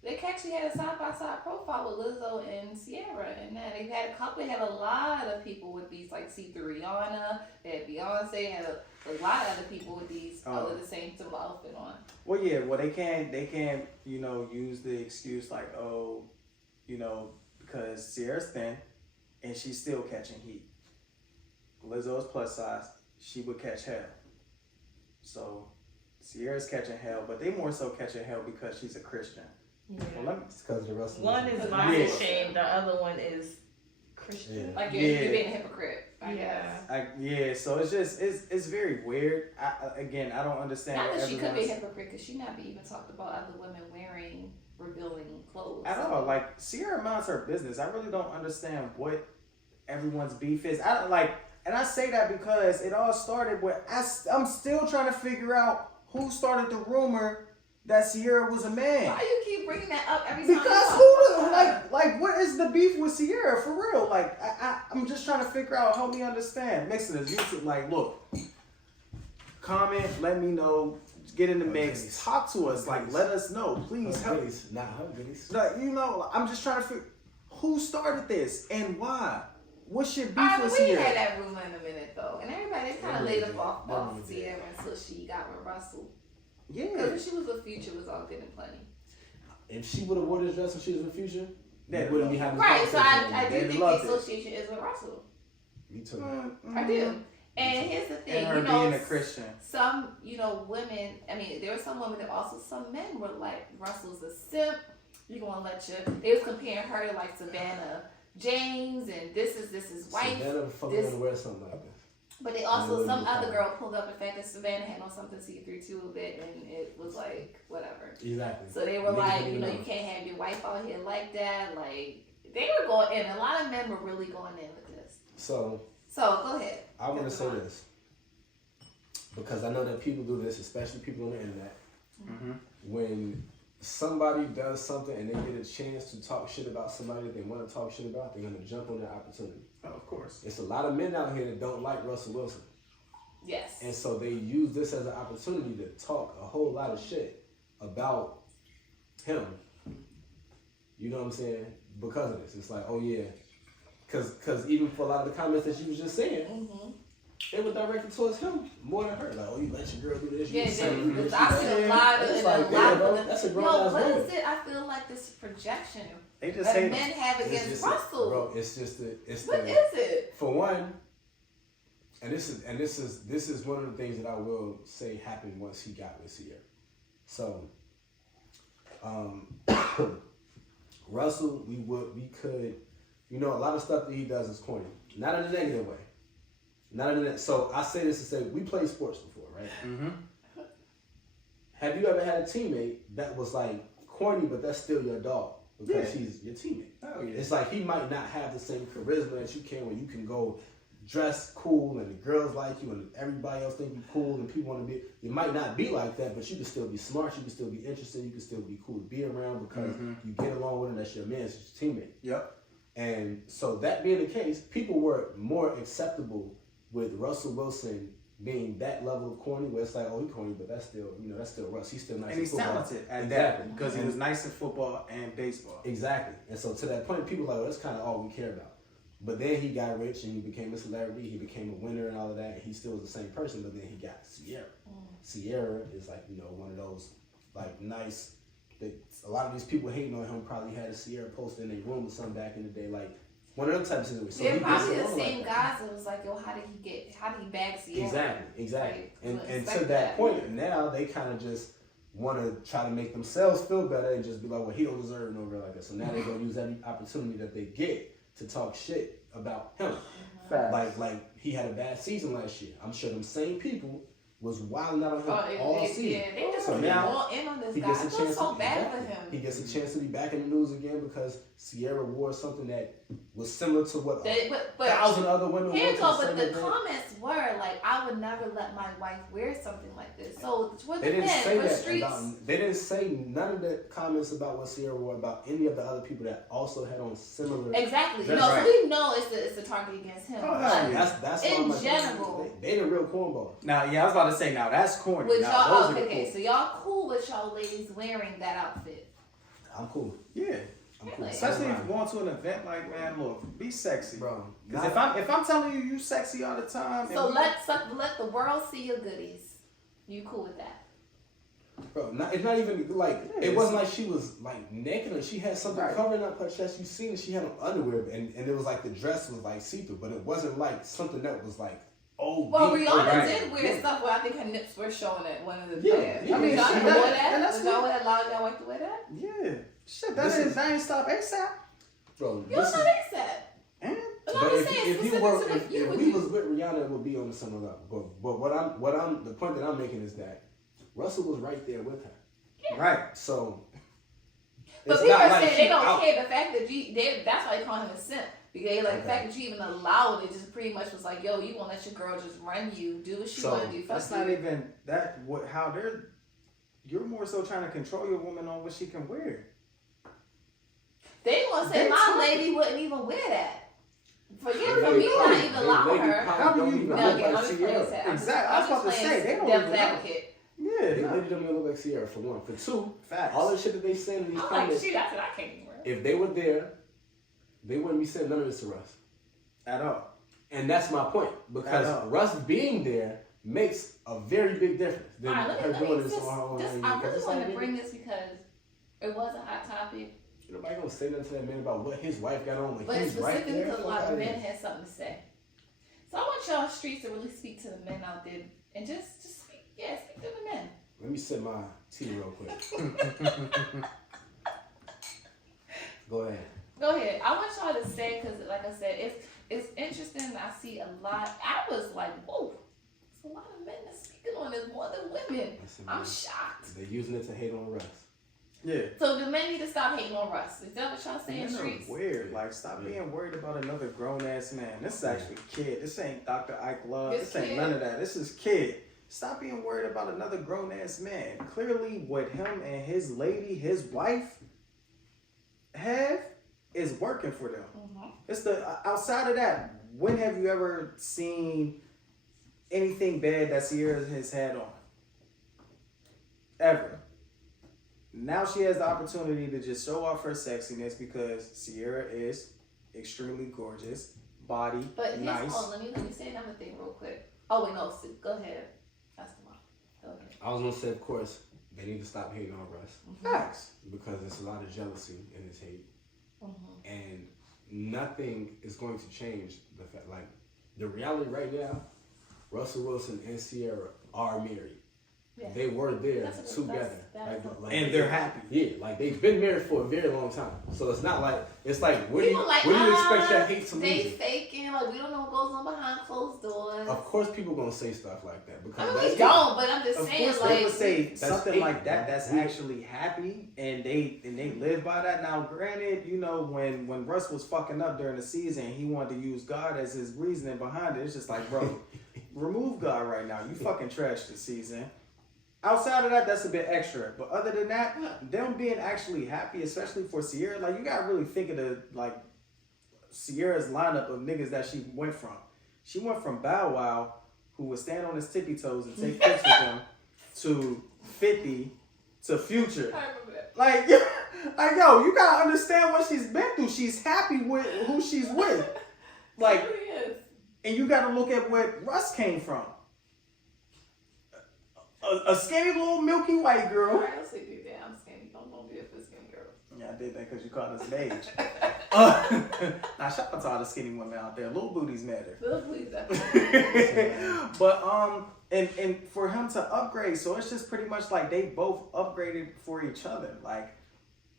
They actually had a side-by-side profile with Lizzo and Ciara, and then they've had a couple. They had a lot of people with these, like see through Rihanna. They had Beyonce. Had a lot of other people with these all of the same similar outfit on. Well, yeah. Well, they can't use the excuse like, oh, because Sierra's thin, and she's still catching heat. Lizzo's plus size. She would catch hell. So Sierra's catching hell, but they more so catching hell because she's a Christian. Yeah. Well, It's because of the Russell. One Wilson. is body Yeah. shame, the other one is Christian. Yeah. Like you're being a hypocrite. I guess. So it's just it's very weird. I don't understand. Not what that she could be a everyone's- hypocrite, because she not be even talked about other women wearing revealing clothes. at all. Like Sierra minds her business. I really don't understand what everyone's beef is. I don't like, and I say that because it all started with I'm still trying to figure out who started the rumor that Sierra was a man. Why you keep bringing that up every time? Because what is the beef with Sierra for real? Like I'm just trying to figure out, help me understand. Mixing this, YouTube, like look, comment, let me know, get in the mix, talk to us, like let us know, please help. Not her goodies. Like, I'm just trying to figure who started this and why. What's your beef Alright, with we Sierra? had that rumor in a minute though, and everybody kind of laid up off Everyone did. Sierra until she got with Russell. Yeah. Because if she was with Future, it was all good and plenty. If she would have worn this dress when she was in the future, They we wouldn't be having this Right, so I conversation. do They think the loved it. association is with Russell. Me too. I do. And here's the thing, And her being a Christian. some, women, I mean, there were some women, but also some men were like, Russell's a simp. You gonna let they was comparing her to like Savannah James, and this is wife. Savannah fucking this- gonna wear something like this. But they And it also, wouldn't some be other fine. girl pulled up the fact that Savannah had on something see-through too a bit, and it was like, whatever. Exactly. So they were Niggas like, didn't you know. can't have your wife out here like that. Like, they were going in. A lot of men were really going in with this. So So, go ahead. I want to That's say fine. this because I know that people do this, especially people on the internet. Mm-hmm. When somebody does something and they get a chance to talk shit about somebody that they want to talk shit about, they're gonna jump on that opportunity. Oh, of course. It's a lot of men out here that don't like Russell Wilson. Yes. And so they use this as an opportunity to talk a whole lot of shit about him. You know what I'm saying? Because of this. It's like, oh yeah. Cause even for a lot of the comments that you was just saying, Mm-hmm. it was directed towards him more than her. Like, oh, you let your girl do this. You Yeah, the same. because I see a lot of, It's and like, a lot damn, bro, of them. that's a grown Yo, ass what woman. is it? I feel like this projection They just that hate men him. have It's against just Russell. bro, it's just it's What the, is it? for one, and this is one of the things that I will say happened once he got with Sierra. So, Russell, we could, a lot of stuff that he does is corny, not in a negative way, not in a. So I say this to say we played sports before, right? Mm-hmm. Have you ever had a teammate that was like corny, but that's still your dog because Yeah. he's your teammate? Oh yeah. It's like he might not have the same charisma that you can when you can go dress cool and the girls like you and everybody else think you cool and people want to be. It might not be like that, but you can still be smart. You can still be interesting. You can still be cool to be around because you get along with him. That's your man. It's your teammate. Yep. And so that being the case, people were more acceptable with Russell Wilson being that level of corny, where it's like, oh, he's corny, but that's still Russ. He's still nice. And he's at football. talented at Exactly. that because he was nice at football and baseball. Exactly. And so to that point, people are like, well, that's kind of all we care about. But then he got rich and he became a celebrity. He became a winner and all of that. And he still was the same person, but then he got Sierra. Sierra is like, one of those like nice. A lot of these people hating on him probably had a Sierra post in their room or something back in the day, like one of them types of situations. So They're he probably gets the along same like that. guys that was like, yo, how did he bag Sierra? Exactly. Like, And so to expect that point, now they kind of just want to try to make themselves feel better and just be like, well, he don't deserve no girl like that. So now they're going to use every opportunity that they get to talk shit about him. Like he had a bad season last year. I'm sure them same people was wilding out on him all season. Yeah, they just So really now going in on this he guy. gets I a feel chance. so bad exactly. for him. He gets a chance to be back in the news again because Sierra wore something that was similar to what But 1,000 other women here wore. go, to but the same event. comments were like, I would never let my wife wear something like this. So for the They didn't men, say for that streets, about. They didn't say none of the comments about what Sierra wore about any of the other people that also had on similar. exactly. That's So right. we know it's a target against him. Oh, hell But yeah. That's In why I'm like, general. they the real cornball. Now, yeah, I was about to say, now that's corny. With Now, y'all, those are the okay, cool. so y'all cool with y'all ladies wearing that outfit? I'm cool. Yeah. I'm cool. Really? Especially if you're going to an event like, man, look, be sexy. Bro. Because if I'm telling you sexy all the time. So let the world see your goodies. You cool with that? Bro, it's not even like it wasn't like she was like naked or she had something Right. covering up her chest. You seen it, she had on underwear and it was like the dress was like see-through, but it wasn't like something that was like Well, Rihanna right. did wear stuff where I think her nips were showing at one of the Yeah, videos. yeah, I mean, yeah, y'all she didn't wore wear that, that? and that's Did y'all what- wear that? Allowed y'all to wear that? Yeah. Shit, This that ain't stop ASAP. Bro, You don't this know is, they said. And But but I'm saying if you specific were to what you if would we do. was with Rihanna, it would be on a similar level. But what I'm the point that I'm making is that Russell was right there with her. right. So But it's people not are like saying she they don't out- care the fact that that's why they call him a simp. Because they like the Okay. fact that you even allowed it just pretty much was like, yo, you won't let your girl just run you, do what she So, wanna do. Fuck That's you. not even that. What? How they're? You're more so trying to control your woman on what she can wear. They gonna say They my talking- lady wouldn't even wear that. For They me not lady even allow probably her. How do don't you even know? No, look again, I'm like just playing Sierra. sad. Exactly. I was about to say, they don't devil's even know. advocate. Yeah. The lady don't even look like Sierra for one. For two, Facts. all the shit that they say in these I'm like, comments, shoot, that's what I can't even wear. if they were there, they wouldn't be saying none of this to Russ. At all. And that's my point. I Because know. Russ being there makes a very big difference than Alright, her let me doing just, this on her own. just and I because really it's want like, to bring this because it was a hot topic, nobody gonna say nothing to that man about what his wife got on when but he's right specifically there. because a lot of men had something to say. So I want y'all streets to really speak to the men out there and just speak to the men. Let me sip my tea real quick. Go ahead. Go ahead. I want y'all to say because, like I said, it's interesting. I see a lot. I was like, whoa, it's a lot of men that's speaking on this more than women. Listen, I'm man, shocked. they're using it to hate on Russ. Yeah. So the men need to stop hating on Russ. Is that what y'all saying, Men are streets? weird. Like, stop being worried about another grown ass man. This is actually kid. This ain't Dr. Ike Love. It's This ain't kid. none of that. This is kid. Stop being worried about another grown ass man. Clearly, what him and his lady, his wife, have is working for them. Mm-hmm. It's the outside of that. When have you ever seen anything bad that Sierra has had on? Ever. Now she has the opportunity to just show off her sexiness because Sierra is extremely gorgeous, body But here's, nice. let me say another thing real quick. Oh wait, no, go ahead. That's the mom. Go ahead. I was gonna say, of course, they need to stop hating on Russ Facts. because there's a lot of jealousy in his hate, Mm-hmm. and nothing is going to change the fact. Like the reality right now, Russell Wilson and Sierra are married. Yeah. They were there That's together, that's And they're happy. Yeah, like they've been married for a very long time. So it's not like where do you, People like, where do you expect your hate to they lead? faking, like we don't know what goes on behind closed doors. Of course, people gonna say stuff like that because I mean, that's we don't, but I'm just Of saying, course, like, they would say that's something hate, like that. bro. That's Yeah. actually happy, and they live by that. Now, granted, you know when Russ was fucking up during the season, he wanted to use God as his reasoning behind it. It's just like, bro, remove God right now. You fucking trashed the season. Outside of that, that's a bit extra. But other than that, them being actually happy, especially for Sierra, like you gotta really think of the like Sierra's lineup of niggas that she went from. She went from Bow Wow, who would stand on his tippy toes and take pics with him, to 50 to Future. I remember that. Like yo, you gotta understand what she's been through. She's happy with who she's with. Like, It really is. and you gotta look at where Russ came from. A skinny little milky white girl. All right, let's see. Yeah, I'm skinny. Don't be a skinny girl. Yeah, I did that because you called us an age. Now shout out to all the skinny women out there. Little booties matter. Little please, But and for him to upgrade, so it's just pretty much like they both upgraded for each other. Like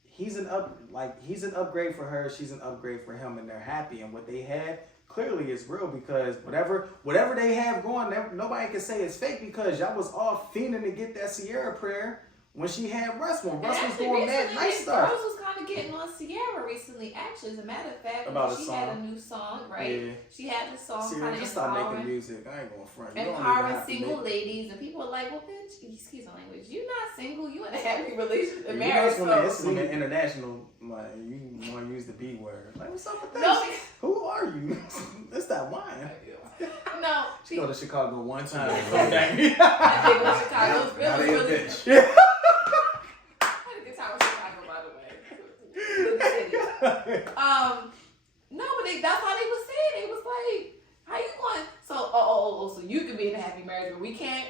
he's an upgrade for her, she's an upgrade for him, and they're happy. And what they had clearly is real because whatever they have going, nobody can say it's fake because y'all was all fiending to get that Sierra prayer when she had Russ. When Russ was doing that nice stuff. Girls was kind of getting on Sierra recently. Actually, as a matter of fact, About a she song. had a new song, right? Yeah. She had the song Sierra, kind of just stop making empowering, music. I ain't going front. You don't even empowering have to single make- ladies, and people are like, "Well, bitch, excuse my language. You're not single. You in a happy relationship, You know, marriage." it's when the international, like, you want to use the B word. Like, what's up with that? No, Who are you? It's that wine. no. She go to Chicago one time. Yeah. Come back. I think it was Chicago. It was Now they a really. bitch. I had a good time in Chicago, by the way. that's how they was saying. They was like, how you going? So, so you can be in a happy marriage, but we can't.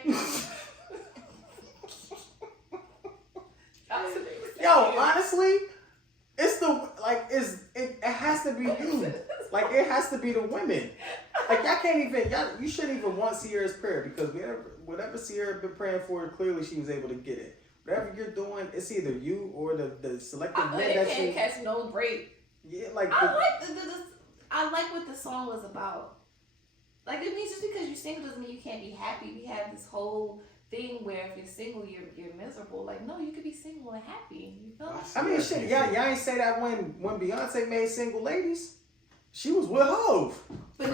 That's what they was saying. Yo, honestly, it's the it has to be you. Like it has to be the women. Like you shouldn't even want Sierra's prayer because whatever Sierra been praying for, clearly she was able to get it. Whatever you're doing, it's either you or the selected I men they that can't you. catch no break. Yeah, like I like what the song was about. Like it means just because you're single doesn't mean you can't be happy. We have this whole thing where if you're single, you're miserable. Like no, you could be single and happy. You feel me? I mean, shit, y'all ain't say that when Beyonce made Single Ladies. She was with Hove. But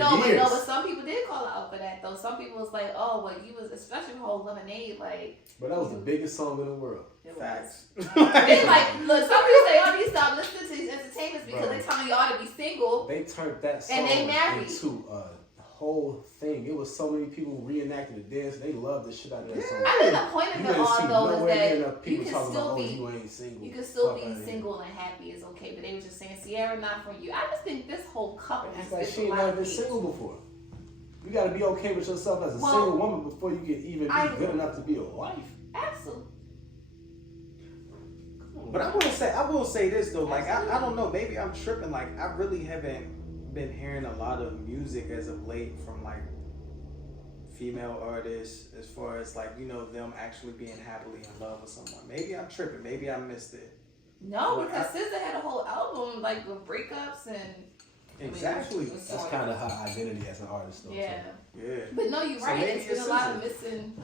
some people did call her out for that though. Some people was like, oh, well, you was, especially with whole Lemonade, like. But that was the biggest song in the world. Facts. They like, look, some people say, oh, you stop listening to these entertainers because they telling you ought to be single. They turned that song And they married. into a whole thing. It was so many people reenacting the dance. They loved the shit out of that song. I think the point of You it didn't all see though is nowhere near that enough you people can talking still about, be, you ain't single. you can still Fuck be outta single and happy is okay. But they were just saying, Sierra, not for you. I just think this whole couple It's is like it's she a ain't lot never of been beats. single before. You gotta be okay with yourself as a Well, single woman before you can even I be agree. good enough to be a wife. Absolutely. But I will say this though, like I don't know, maybe I'm tripping. Like I really haven't been hearing a lot of music as of late from like female artists as far as like, you know, them actually being happily in love with someone. Maybe I'm tripping, maybe I missed it. No, Well, because SZA had a whole album like with breakups and Exactly. That's kind of her identity as an artist though. yeah. Yeah. But no, you're So right. maybe It's been it's a lot of SZA. missing.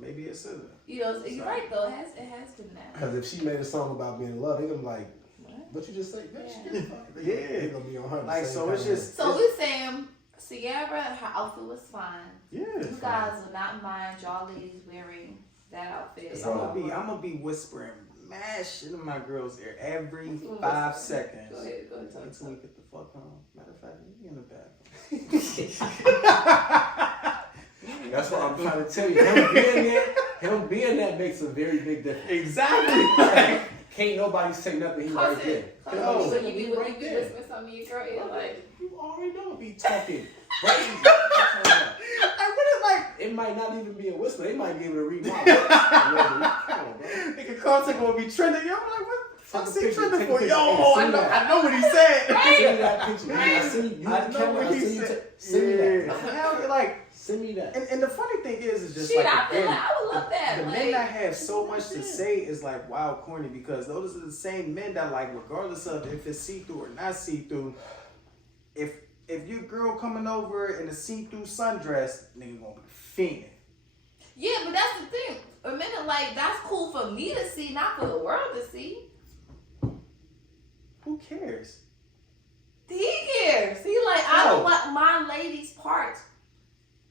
Maybe it's SZA. You know, you're right though. It has been that. Because if she made a song about being in love, they're gonna be like, What? what you just say? Bitch, Yeah. get the fuck. Yeah. They're gonna be on her. the Like same so it's kind of just So we're saying Sierra, her outfit was fine. yeah. You guys will not mind y'all ladies wearing that outfit. Cause I'm gonna be whispering mad shit in my girl's ear every What's going 5 on? seconds. Go ahead, tell me. Until we get the fuck home. Matter of fact, you in the bathroom. That's what I'm trying to tell you. Him being that makes a very big difference. Exactly. Can't nobody say nothing. He right there. So you He be right there. whispering something in your girl ear like. You already know be talking crazy. I really like. It might not even be a whisper. They might be able to read my lips. Nigga content gonna be trending. Yo, I'm like, what the fuck's he trending take a for? picture. Yo, Hey, I send that. know what he said. Send me that picture. Right. I send you I the know camera. what he Send said. me that. Hell, like, Send me that. and the funny thing is just Shit, like, I feel again, like I would love that. the like, men that have so much to say is like wow corny because those are the same men that like regardless of if it's see-through or not see-through, if your girl coming over in a see-through sundress, nigga gonna be fiending. yeah, but that's the thing. A minute like that's cool for me to see, not for the world to see. Who cares? He cares. He like I No. don't want my lady's part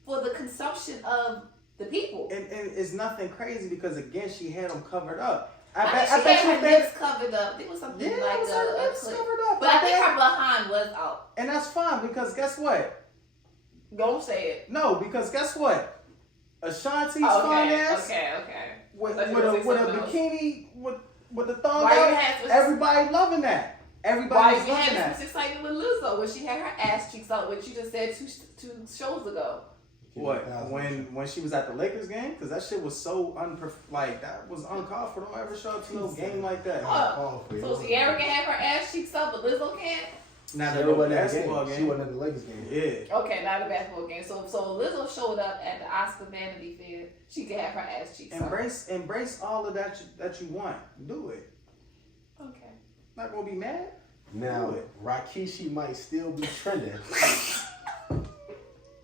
for the consumption of the people. And it's nothing crazy because again she had them covered up. I I bet think she you had her think. lips covered up. It was something Yeah, like it was her lips clip. covered up. But I think her behind was out. And that's fine because guess what? Don't say it. No, because guess what? Ashanti's Oh, fine okay, ass okay. with Thought you a were gonna say with a something else. bikini with the thong Why you out. had Everybody loving that. Why Everybody's you loving had that. this excitement with Lizzo when she had her ass cheeks out, what you just said two shows ago. What? When she was at the Lakers game? Because that shit was so like that was uncalled for. Don't ever show up to no game like that. So Sierra can have her ass cheeks out, but Lizzo can't. Now She that wasn't at the basketball game. She game. wasn't at the Lakers game. Yeah. Okay, not a basketball game. So Lizzo showed up at the Oscar Vanity Fair. She can have her ass cheeks out. Embrace all of that you want. Do it. Okay. Not gonna be mad. Now, Do it. Rikishi might still be trending,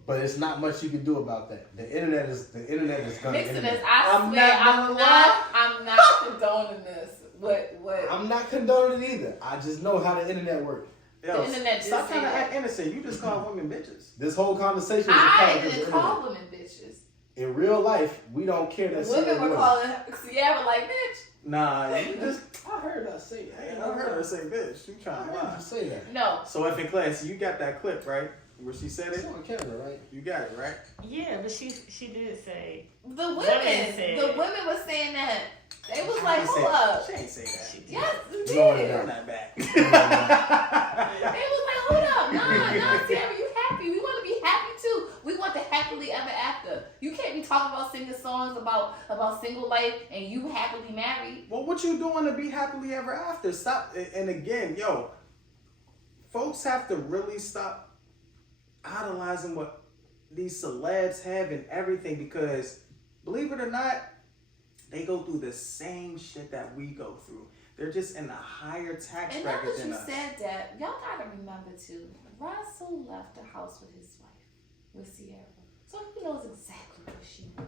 but it's not much you can do about that. The internet is gonna. Nixon internet. is. I I'm swear, not I'm not condoning this. What? I'm not condoning it either. I just know how the internet works. Yo, The internet stop just trying to say act innocent. You just call women bitches. This whole conversation is a I product of the didn't internet. call women bitches. In real life, we don't care that Women were calling Sierra like bitch. Nah, you just. I heard her say that. I heard her say bitch. You I trying to heard lie. her say that. No. So if in class, you got that clip right where she said It's it. on camera, right? You got it right. Yeah, but she did say The women said- was saying that. They was She like, ain't hold say- up. She ain't say that. she did. Yes, they No, did. no, Run that back. They was like, Sierra, you happy. We want to be happy too. We want the happily ever after. You can't be talking about singing songs about single life and you happily married. Well, what you doing to be happily ever after? Stop. And again, yo, folks have to really stop idolizing what these celebs have and everything, because believe it or not, they go through the same shit that we go through. They're just in a higher tax And now bracket that than you us. said that, y'all gotta remember too, Russell left the house with his wife, with Sierra. So he knows exactly what she wore.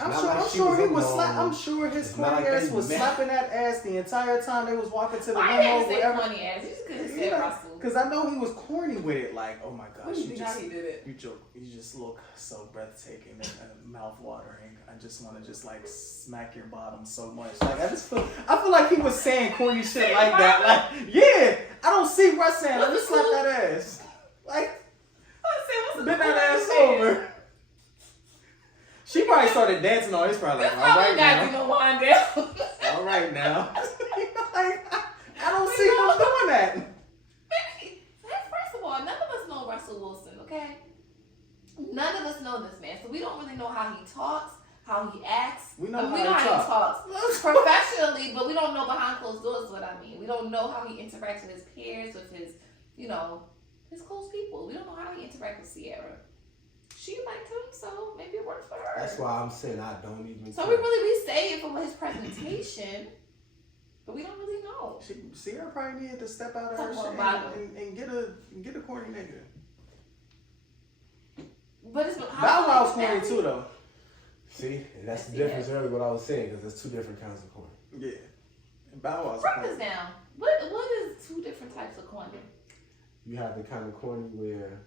I'm not sure, like I'm she sure was he was alone. I'm sure his It's not corny like ass they was met. slapping that ass the entire time they was walking to the Why limo, you had to say whatever. funny ass? You just could have said Russell. Because I know he was corny with it. Like, oh my What gosh, do you you think how just he did it? you just look so breathtaking and mouth watering. I just want to just like smack your bottom so much. Like I feel like he was saying corny shit like that. Like, yeah, I don't see Russ saying, let me slap that ass. Like, bend that ass over. She probably started dancing on. He's probably like, all right got now. no wind down. All right now. Like, I don't see him doing that. Maybe, first of all, none of us know Russell Wilson, okay? None of us know this man, so we don't really know how he talks, how he acts. We know I mean, we how know he how he talks professionally, but we don't know behind closed doors what I mean. We don't know how he interacts with his peers, with his, his close people. We don't know how he interacts with Sierra. She liked him, so maybe it worked for her. That's why I'm saying I don't even. So we say it for his presentation, but we don't really know. Sierra probably needed to step out of Talk her about shit and get a corny nigga. But it's Bow Wow's corny too, though. See, and that's the difference earlier what I was saying, because there's two different kinds of corny. Yeah. And Bow Wow's Break corny. this down. What is two different types of corny? You have the kind of corny where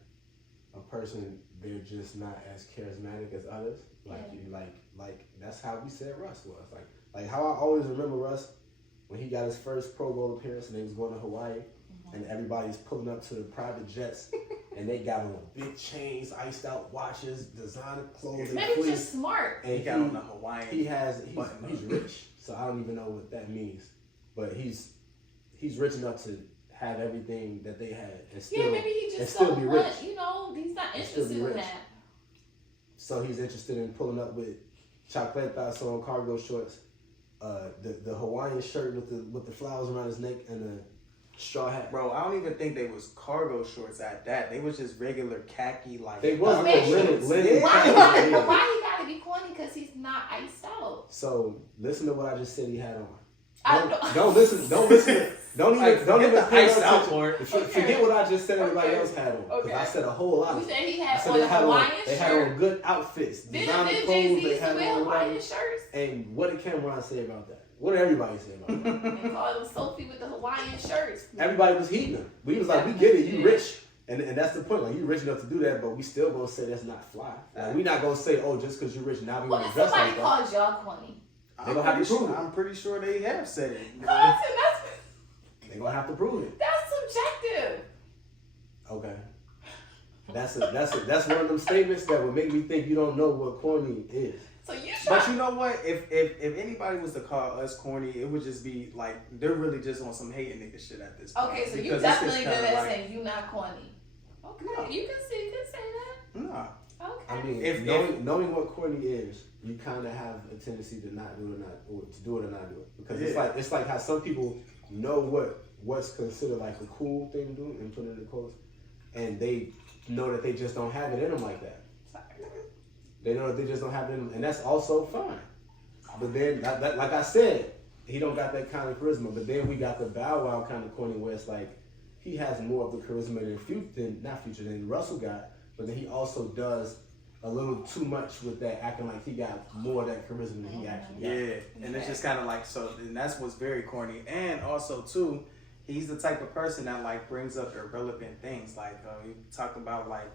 a person, they're just not as charismatic as others. Like Yeah. you like that's how we said Russ was. Like how I always remember Russ when he got his first Pro Bowl appearance and they was going to Hawaii and everybody's pulling up to the private jets and they got on big chains, iced out watches, designer clothes, and Maybe he's fleece. just smart. And He got on the Hawaiian. he's rich, so I don't even know what that means. But he's rich enough to have everything that they had and still, Yeah, maybe he and just still don't be want, rich. he's not And still interested be in rich. that. So he's interested in pulling up with chocolatas on cargo shorts, the Hawaiian shirt with the flowers around his neck and the straw hat. Bro, I don't even think they was cargo shorts at that. They was just regular khaki like. They was cargo Maybe. linen. Yeah. Why Yeah. he gotta be corny? Because he's not iced out. So listen to what I just said he had on. I Don't listen. Don't Like, even forget the pay iced out attention. part. Okay. Forget what I just said. Everybody Okay. else had on. Because Okay. I said a whole lot. You Of said he I had said on they a had Hawaiian they had shirt. on good outfits, designer Didn't clothes. Jay-Z They used to had wear on Hawaiian whatever. shirts? And what did Cameron say about that? What did everybody say about that? And called him Sophie with the Hawaiian shirts. Everybody was heating him. We was like, we get it, you rich. And that's the point. Like, you rich enough to do that, but we still gonna say that's not fly. Like, we not gonna say, oh, just because you're rich, now we What want if to dress somebody like that. calls y'all corny? They gonna have to prove it. I'm pretty sure they have said it. They gonna have to prove it. That's subjective. Okay. That's one of them statements that would make me think you don't know what corny is. So you But try. you know what? If anybody was to call us corny, it would just be like they're really just on some hating nigga shit at this point. Okay, so you Because it's just definitely did kinda that like, saying you not corny. Okay, No. you can say that. Nah. Okay. I mean, If- knowing what corny is, you kind of have a tendency to not do it or to do it or not do it, because it's like how some people know what's considered like a cool thing to do and put it in quotes, and they know that they just don't have it in them like that. They know that they just don't have it in them, and that's also fine. But then, like I said, he don't got that kind of charisma. But then we got the Bow Wow kind of corny where it's like he has more of the charisma than Russell got. But then he also does a little too much with that, acting like he got more of that charisma than he actually got. Yeah, and it's just kind of like so, and that's what's very corny. And also too, he's the type of person that like brings up irrelevant things. Like you talk about like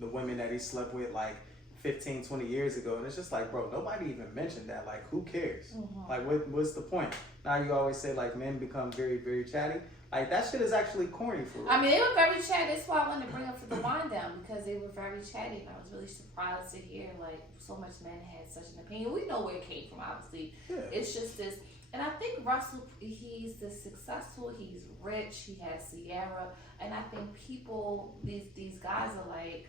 the women that he slept with like 15, 20 years ago, and it's just like, bro, nobody even mentioned that. Like, who cares? Like, what's the point? Now you always say like men become very, very chatty. Like that shit is actually corny for real. I mean, they were very chatty. That's why I wanted to bring up for the wind down because they were very chatty, and I was really surprised to hear like so much men had such an opinion. We know where it came from, obviously. Yeah. It's just this And I think Russell, he's successful, he's rich, he has Sierra, and I think people, these guys are like,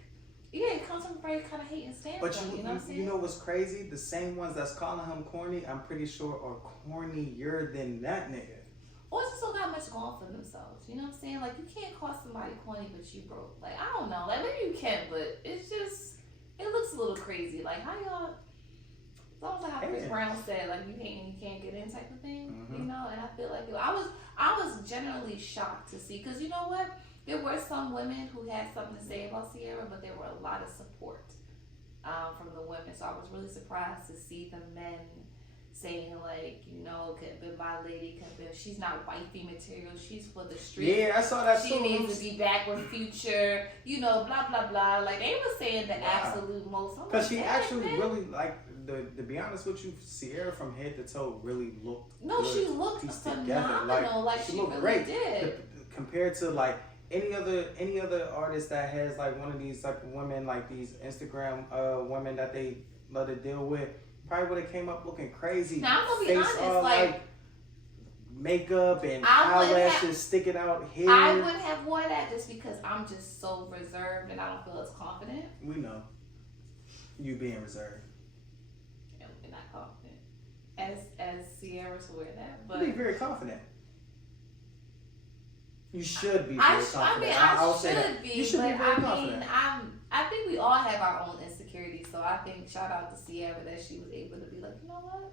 yeah, it comes from a very kind of hating standpoint. But You know what I'm saying? you know what's crazy? The same ones that's calling him corny, I'm pretty sure are cornier than that nigga. Or just don't got much going for themselves. You know what I'm saying? Like, you can't call somebody corny, but you broke. Like, I don't know. Like, maybe you can, but it's just, it looks a little crazy. Like, how y'all, it's almost like how Chris Yeah. Brown said, like, you can't get in type of thing. Mhm. You know? And I feel like, I was generally shocked to see, because you know what? There were some women who had something to say about Sierra, but there were a lot of support from the women. So I was really surprised to see the men saying, like, you know, could have been my lady, could have been, she's not wifey material, she's for the street. Yeah, I saw that She too. needs to be back with Future, you know, blah, blah, blah. Like, they were saying the Wow. absolute most. I'm Because like, she "Dang, actually man." really, like, to be honest with you, Sierra from head to toe really looked No, good, she looked pieced phenomenal. Like, she looked really great. did. Compared to, like, any other artist that has, like, one of these type of women, like these Instagram women that they let it deal with, probably would have came up looking crazy. Now, I'm gonna be Face honest, all, like, makeup and I wouldn't eyelashes sticking out here. I wouldn't have worn that just because I'm just so reserved and I don't feel as confident. We know. You being reserved. And not confident as Sierra to wear that. You But be very confident. You should be very I confident. I say that. should be, You should but be very I mean, confident. I think we all have our own insecurities. So I think shout out to Sierra that she was able to be like, you know what,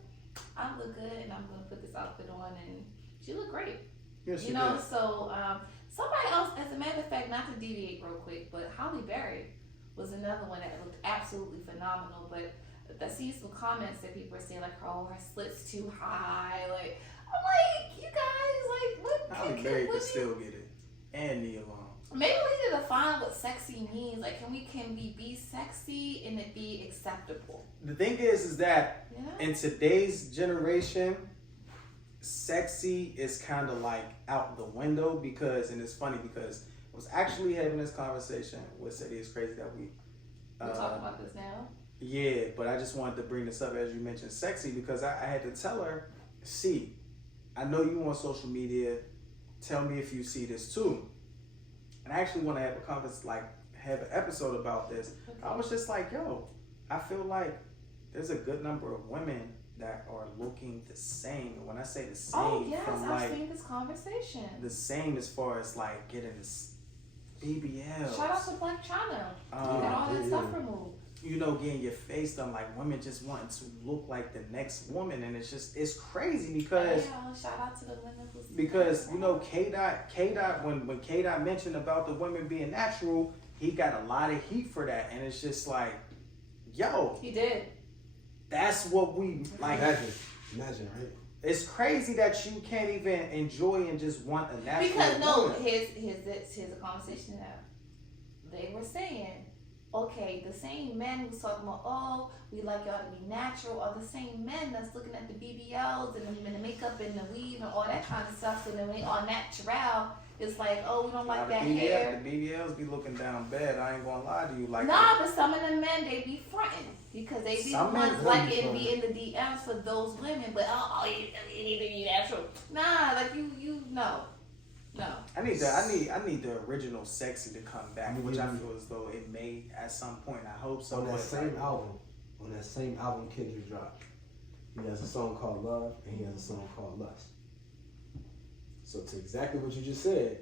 I look good and I'm gonna put this outfit on, and she looked great. Yes, You know, so somebody else, as a matter of fact, not to deviate real quick, but Holly Berry was another one that looked absolutely phenomenal. But I see some comments that people are saying like, oh, her slit's too high. Like, I'm like, you guys, like, what? Halle Berry could still get it. And Nia Long. Maybe we need to define what sexy means. Like, can we be sexy and it be acceptable? The thing is that You know? in today's generation, sexy is kind of like out the window because, and it's funny because I was actually having this conversation with City Is Crazy that we. We're talking about this now. Yeah, but I just wanted to bring this up as you mentioned sexy because I had to tell her, see, I know you on social media. Tell me if you see this too. And I actually want to have have an episode about this. Okay. I was just like, yo, I feel like there's a good number of women that are looking the same. And when I say the same, Oh yes, from I've like seen this conversation. the same as far as like getting this BBL. Shout out to Black China. He got all that yeah. stuff removed. You know, getting your face done, like women just wanting to look like the next woman, and it's crazy because Yeah, shout out to the women who because you know K Dot when K Dot mentioned about the women being natural, he got a lot of heat for that, and it's just like, yo, he did. that's what we like. Imagine, right? It's crazy that you can't even enjoy and just want a natural Because no, woman. here's a conversation that they were saying. Okay, the same men who's talking about, oh, we like y'all to be natural, are the same men that's looking at the BBLs and the makeup and the weave and all that kind of stuff. So then when they all natural, it's like, oh, we don't Now, like the that BBL hair. The BBLs be looking down bad. I ain't gonna lie to you. Like Nah, but some of the men, they be fronting because they be Some the men ones really like it and be be in the DMs for those women. But you need to be natural. Nah, like you know. No. I need the original sexy to come back, which I feel as though it may at some point. I hope so. On that but, same like, album Kendrick dropped, he has a song called Love and he has a song called Lust. So to exactly what you just said,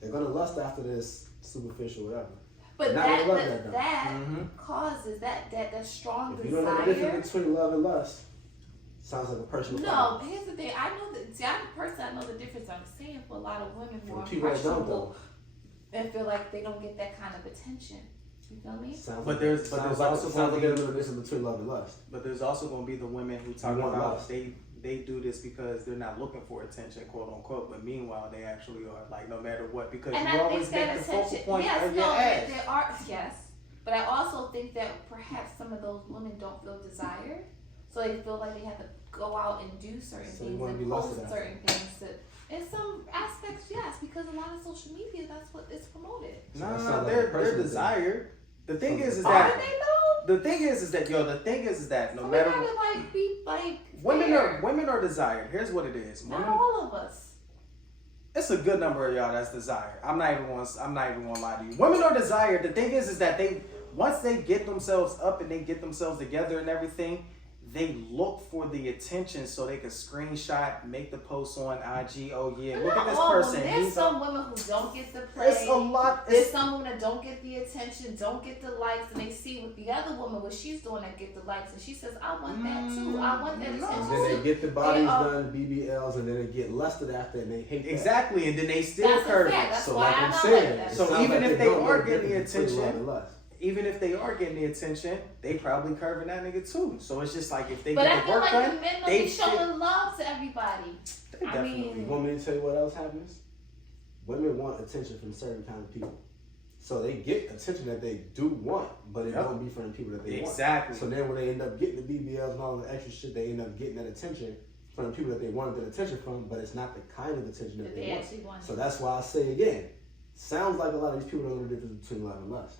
they're gonna lust after this superficial whatever. But Not gonna love that, though. that Mhm. causes that strong If you don't know the desire. difference between love and lust, sounds like a personal No, problem. here's the thing. I know that. See, I'm the person. I know the difference. I'm saying for a lot of women who For are people that don't impressionable though, and feel like they don't get that kind of attention. You feel me? sounds But like, there's sounds also like gonna be- there's a little difference between love and lust. But there's also going to be the women who talk want about lust. they do this because they're not looking for attention, quote unquote. But meanwhile, they actually are, like, no matter what, because And you I think always that make the focal attention. point Yes, of your no, ass. there are yes, but I also think that perhaps some of those women don't feel desired, so they feel like they have to go out and do certain So you things wanna be and lusted post after. certain things. In some aspects, yes, because a lot of social media, that's what is promoted. So No, that no, sounds like a they're personal thing. desired. The thing is Are that they though? the thing is that no So we matter gotta like be like women are desired. Here's what it is. not Women, all of us. it's a good number of y'all that's desired. I'm not even gonna lie to you. Women are desired. The thing is that they once they get themselves up and they get themselves together and everything, they look for the attention so they can screenshot, make the post on IG. Oh yeah, But look not at this all of them. person. There's He's some women who don't get the play. it's a lot. There's It's, some women that don't get the attention, don't get the likes, and they see with the other woman what she's doing that get the likes, and she says, "I want that too. I want that No. attention And then they too." get the bodies are- done, BBLs, and then they get lusted after, and they hate that. exactly, and then they still That's a curve fact. it. That's So why like I I'm know saying, that. it So sounds even like if they don't are know getting the difference between attention, love and lust. Even if they are getting the attention, they probably curving that nigga too. So it's just like if they But I get the feel work like done, the men don't they be showing love to everybody. they I definitely mean- You want me to tell you what else happens? Women want attention from certain kind of people. So they get attention that they do want, but it Yep. don't be from the people that they Exactly. want. So then when they end up getting the BBLs and all the extra shit, they end up getting that attention from the people that they wanted that attention from, but it's not the kind of attention that That they they want. actually want. So that's why I say again, sounds like a lot of these people don't know the difference between love and lust.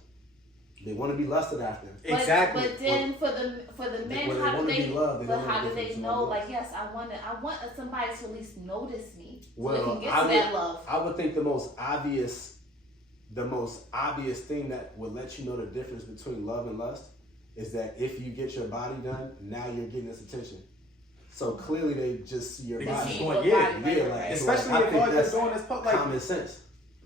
They want to be lusted after. exactly. But then for the men, when they how do wanna they? be loved, they But don't know how the do they difference know? between Like, yes, I want somebody to at least notice me, so Well, they can get I to would- that love. I would think the most obvious thing that would let you know the difference between love and lust is that if you get your body done, now you're getting this attention. So clearly they just see your They body. see See your your body, body, yeah, right, like, right. Especially I if think all you're that's doing is like common sense.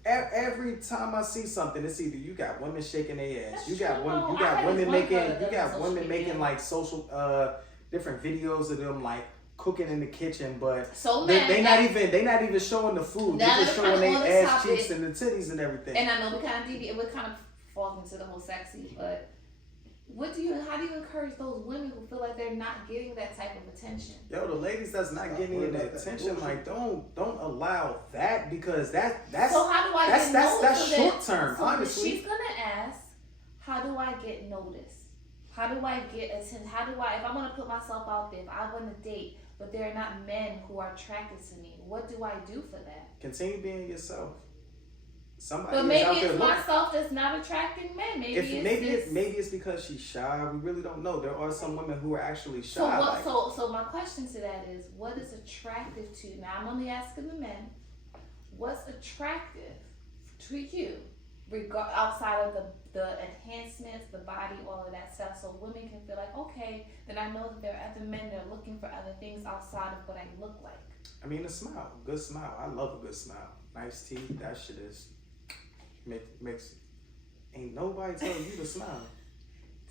every time I see something, it's either you got women shaking their ass, That's you got true, women, though. you I got had women this one making, girl that you got does social women media. making like social different videos of them like cooking in the kitchen, but So they men, not even showing the food. Now They're just that showing we're their kinda on this ass topic, cheeks and the titties and everything. and I know we kind of deviate, we kind of falls into the whole sexy, but how do you encourage those women who feel like they're not getting that type of attention? Yo, the ladies that's not Stop getting worrying the about that attention, bullshit. like don't allow that because that's So how do I that's get that's noticed? short term, So honestly. she's gonna ask, how do I get noticed? How do I get attention? How do I, if I want to put myself out there, if I want to date, but there are not men who are attracted to me, what do I do for that? Continue being yourself. Somebody But is maybe out there it's looking. myself that's not attracting men. Maybe it's because she's shy. We really don't know. There are some women who are actually shy. So what? like- So my question to that is, what is attractive to you? Now I'm only asking the men. What's attractive to you, outside of the enhancements, the body, all of that stuff, so women can feel like, okay, then I know that there are other men that are looking for other things outside of what I look like. I mean, a smile, good smile. I love a good smile. Nice teeth. That shit is makes. Ain't nobody telling you to smile.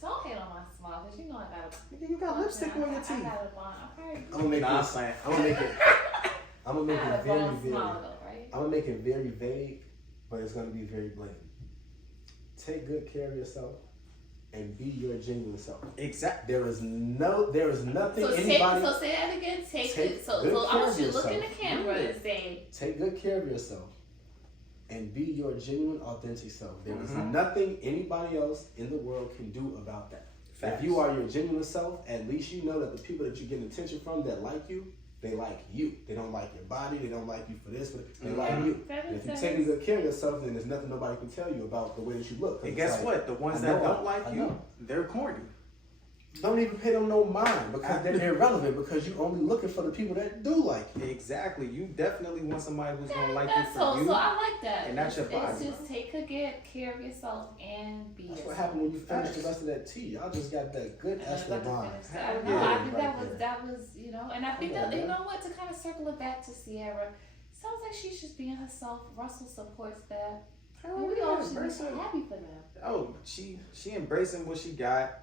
Don't hate on my smile, cause you know I got a. Nigga, you got lipstick on your I teeth. got a bond. I'm gonna make Nah, I'm this. playing. I'm gonna make it. I'm gonna I make got it a very, bond very. smile though, right? I'm gonna make it very vague, but it's gonna be very blatant. Take good care of yourself and be your genuine self. Exactly. There is nothing So anybody. say that again. Take So good I care want of you to look in the yourself. camera and say, Take good care of yourself and be your genuine, authentic self. There is Mhm. nothing anybody else in the world can do about that. Facts. If you are your genuine self, at least you know that the people that you get attention from that like you, they like you. They don't like your body. They don't like you for this. But they like you. that And makes if you're sense. taking good care of yourself, then there's nothing nobody can tell you about the way that you look. 'Cause And it's guess like, what? The ones I that know don't I- like I you, know. they're corny. Don't even pay them no mind because they're irrelevant because you're only looking for the people that do like you. Exactly. You definitely want somebody who's gonna like you That's for so you. so I like that. and that's your It's body. just take good care of yourself and be That's what yourself. happened when you finish the rest of that tea. Y'all just got that good And I Esther got to wine. finish that. Hell No, yeah. I think Right that was and I think Yeah, that you man. know what, to kind of circle it back to Sierra, sounds like she's just being herself. Russell supports that, Hell and we yeah, all should be embrace so it. happy for them. Oh, she embracing what she got.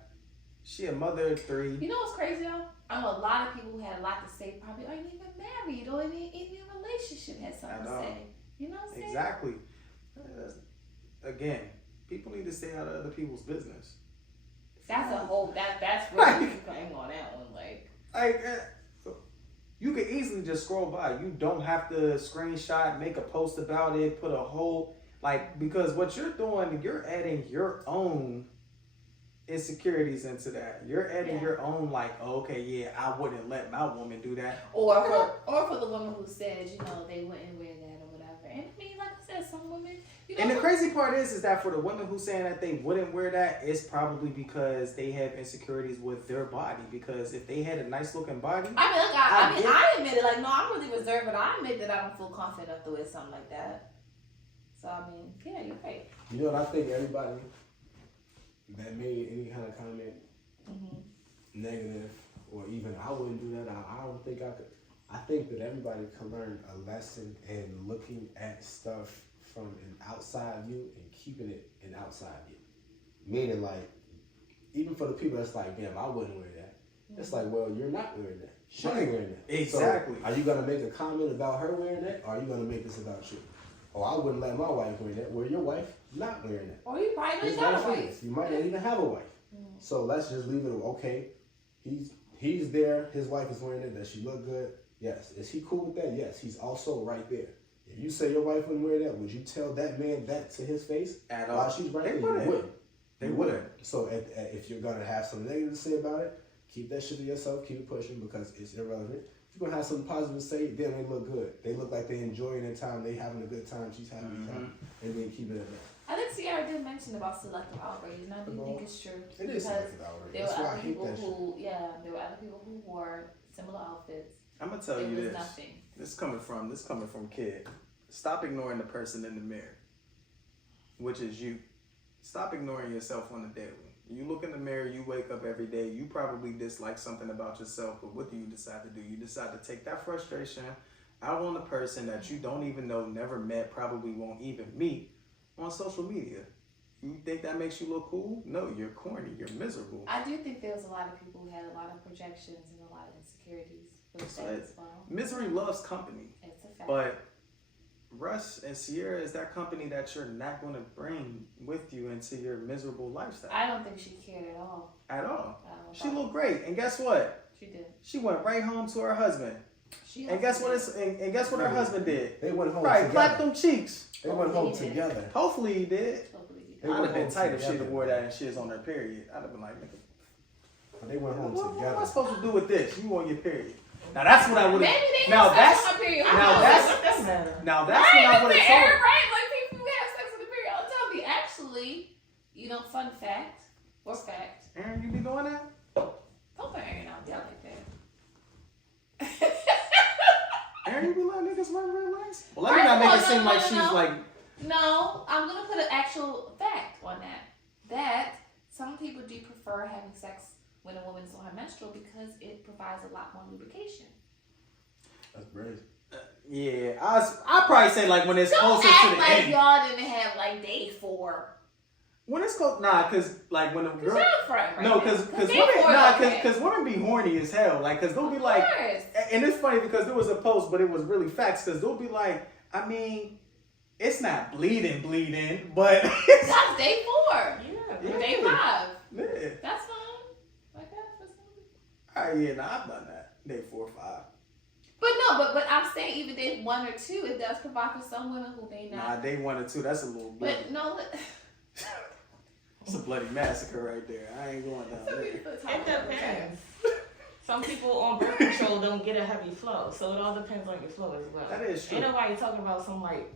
She a mother of 3. You know what's crazy though? I know a lot of people who had a lot to say probably aren't even married or in a relationship had something I to know. say. You know what I'm saying? Exactly. Again, people need to stay out of other people's business. That's a whole that's really you can aim on that one. Like, you can easily just scroll by. You don't have to screenshot, make a post about it, put a whole because what you're doing, you're adding your own insecurities into that. You're adding Yeah. your own okay, yeah, I wouldn't let my woman do that. Or for the woman who said, they wouldn't wear that or whatever. And I mean, like I said, some women. You know, And the crazy part is that for the women who saying that they wouldn't wear that, it's probably because they have insecurities with their body. Because if they had a nice looking body, I mean, look, I admit it. Like, no, I'm really reserved, but I admit that I don't feel confident enough to wear something like that. So I mean, yeah, you're right. You know what I think everybody that made any kind of comment negative, or even I wouldn't do that. I don't think I could. I think that everybody can learn a lesson in looking at stuff from an outside view and keeping it an outside view. Meaning, like, even for the people that's like, damn, I wouldn't wear that. It's like, well, you're not wearing that. She ain't wearing that. Exactly. So, are you gonna make a comment about her wearing that, or are you gonna make this about you? Oh, I wouldn't let my wife wear that. Well, your wife not wearing that. Or you probably His got a wife wife. is. You might not even have a wife. So let's just leave it. Okay, he's there. His wife is wearing it. Does she look good? Yes. Is he cool with that? Yes. He's also right there. If you say your wife wouldn't wear that, would you tell that man that to his face? At all. While she's right there, They you wouldn't. wouldn't. They You wouldn't. So if you're gonna have something negative to say about it, keep that shit to yourself. Keep it pushing because it's irrelevant. If you're gonna have something positive to say, then they look good. They look like they're enjoying their time. They having a good time. She's having a time, and then keep it at that. I think Sierra did mention about selective outrage, and I do think it's true. It is because selective outrage. there That's were why I other hate people that shit. there were other people who wore similar outfits. I'm gonna tell It you was this. nothing. This coming from kid. Stop ignoring the person in the mirror, which is you. Stop ignoring yourself on the daily. You look in the mirror, you wake up every day, you probably dislike something about yourself, but what do you decide to do? You decide to take that frustration out on the person that you don't even know, never met, probably won't even meet on social media. You think that makes you look cool? No, you're corny, you're miserable. I do think there was a lot of people who had a lot of projections and a lot of insecurities with that as well. Misery loves company. It's a fact. But Russ and Sierra is that company that you're not going to bring with you into your miserable lifestyle I don't think she cared at all. at all. I don't She think- looked great, and guess what? She did. She went right home to her husband, She and guess what? And guess what her husband did? They went home Right, together. clap them cheeks. They went home He did. together. Hopefully he did. Hopefully he They did. I'd have went been home tight if she'd together. have wore that and she was on her period. I'd have been like, nigga, They went home what am I together. supposed to do with this? You on your period. Now that's what I would Maybe have. they Now had that's sex on her period. Who now knows? that's What does that matter? now that's right, what I would that's have the told air, her. right? Like people who have sex on the period all the time. Be actually, you know, fun fact or fact. Aaron, you be doing that? Don't put Aaron out there like that. Aaron, you be letting niggas run real nice? Well, let me First not of make all, it seem no, like no, she's no. like. No, I'm gonna put an actual fact on that. That some people do prefer having sex when a woman's on her menstrual because it provides a lot more lubrication. That's crazy. Yeah, I probably say like when it's Don't closer to act the like end. y'all didn't have like day 4. When it's close, nah, cause like when the Cause girl, you're a friend, right? no, now. cause day women, 4 nah, is okay. cause women be horny as hell, like, cause they'll be Of like, course. and it's funny because there was a post, but it was really facts, cause they'll be like, I mean, it's not bleeding, but That's day 4. Yeah. Day 5. yeah. That's fine. Like that for some. All right, yeah, nah, I've done that. Day 4 or 5. But no, but I'm saying even day 1 or 2, it does provide for some women who may Nah, not. day 1 or 2, that's a little bloody. But no, It's a bloody massacre right there. I ain't going down there. It depends. Some people on birth control don't get a heavy flow, so it all depends on your flow as well. That is true. Ain't nobody talking about some like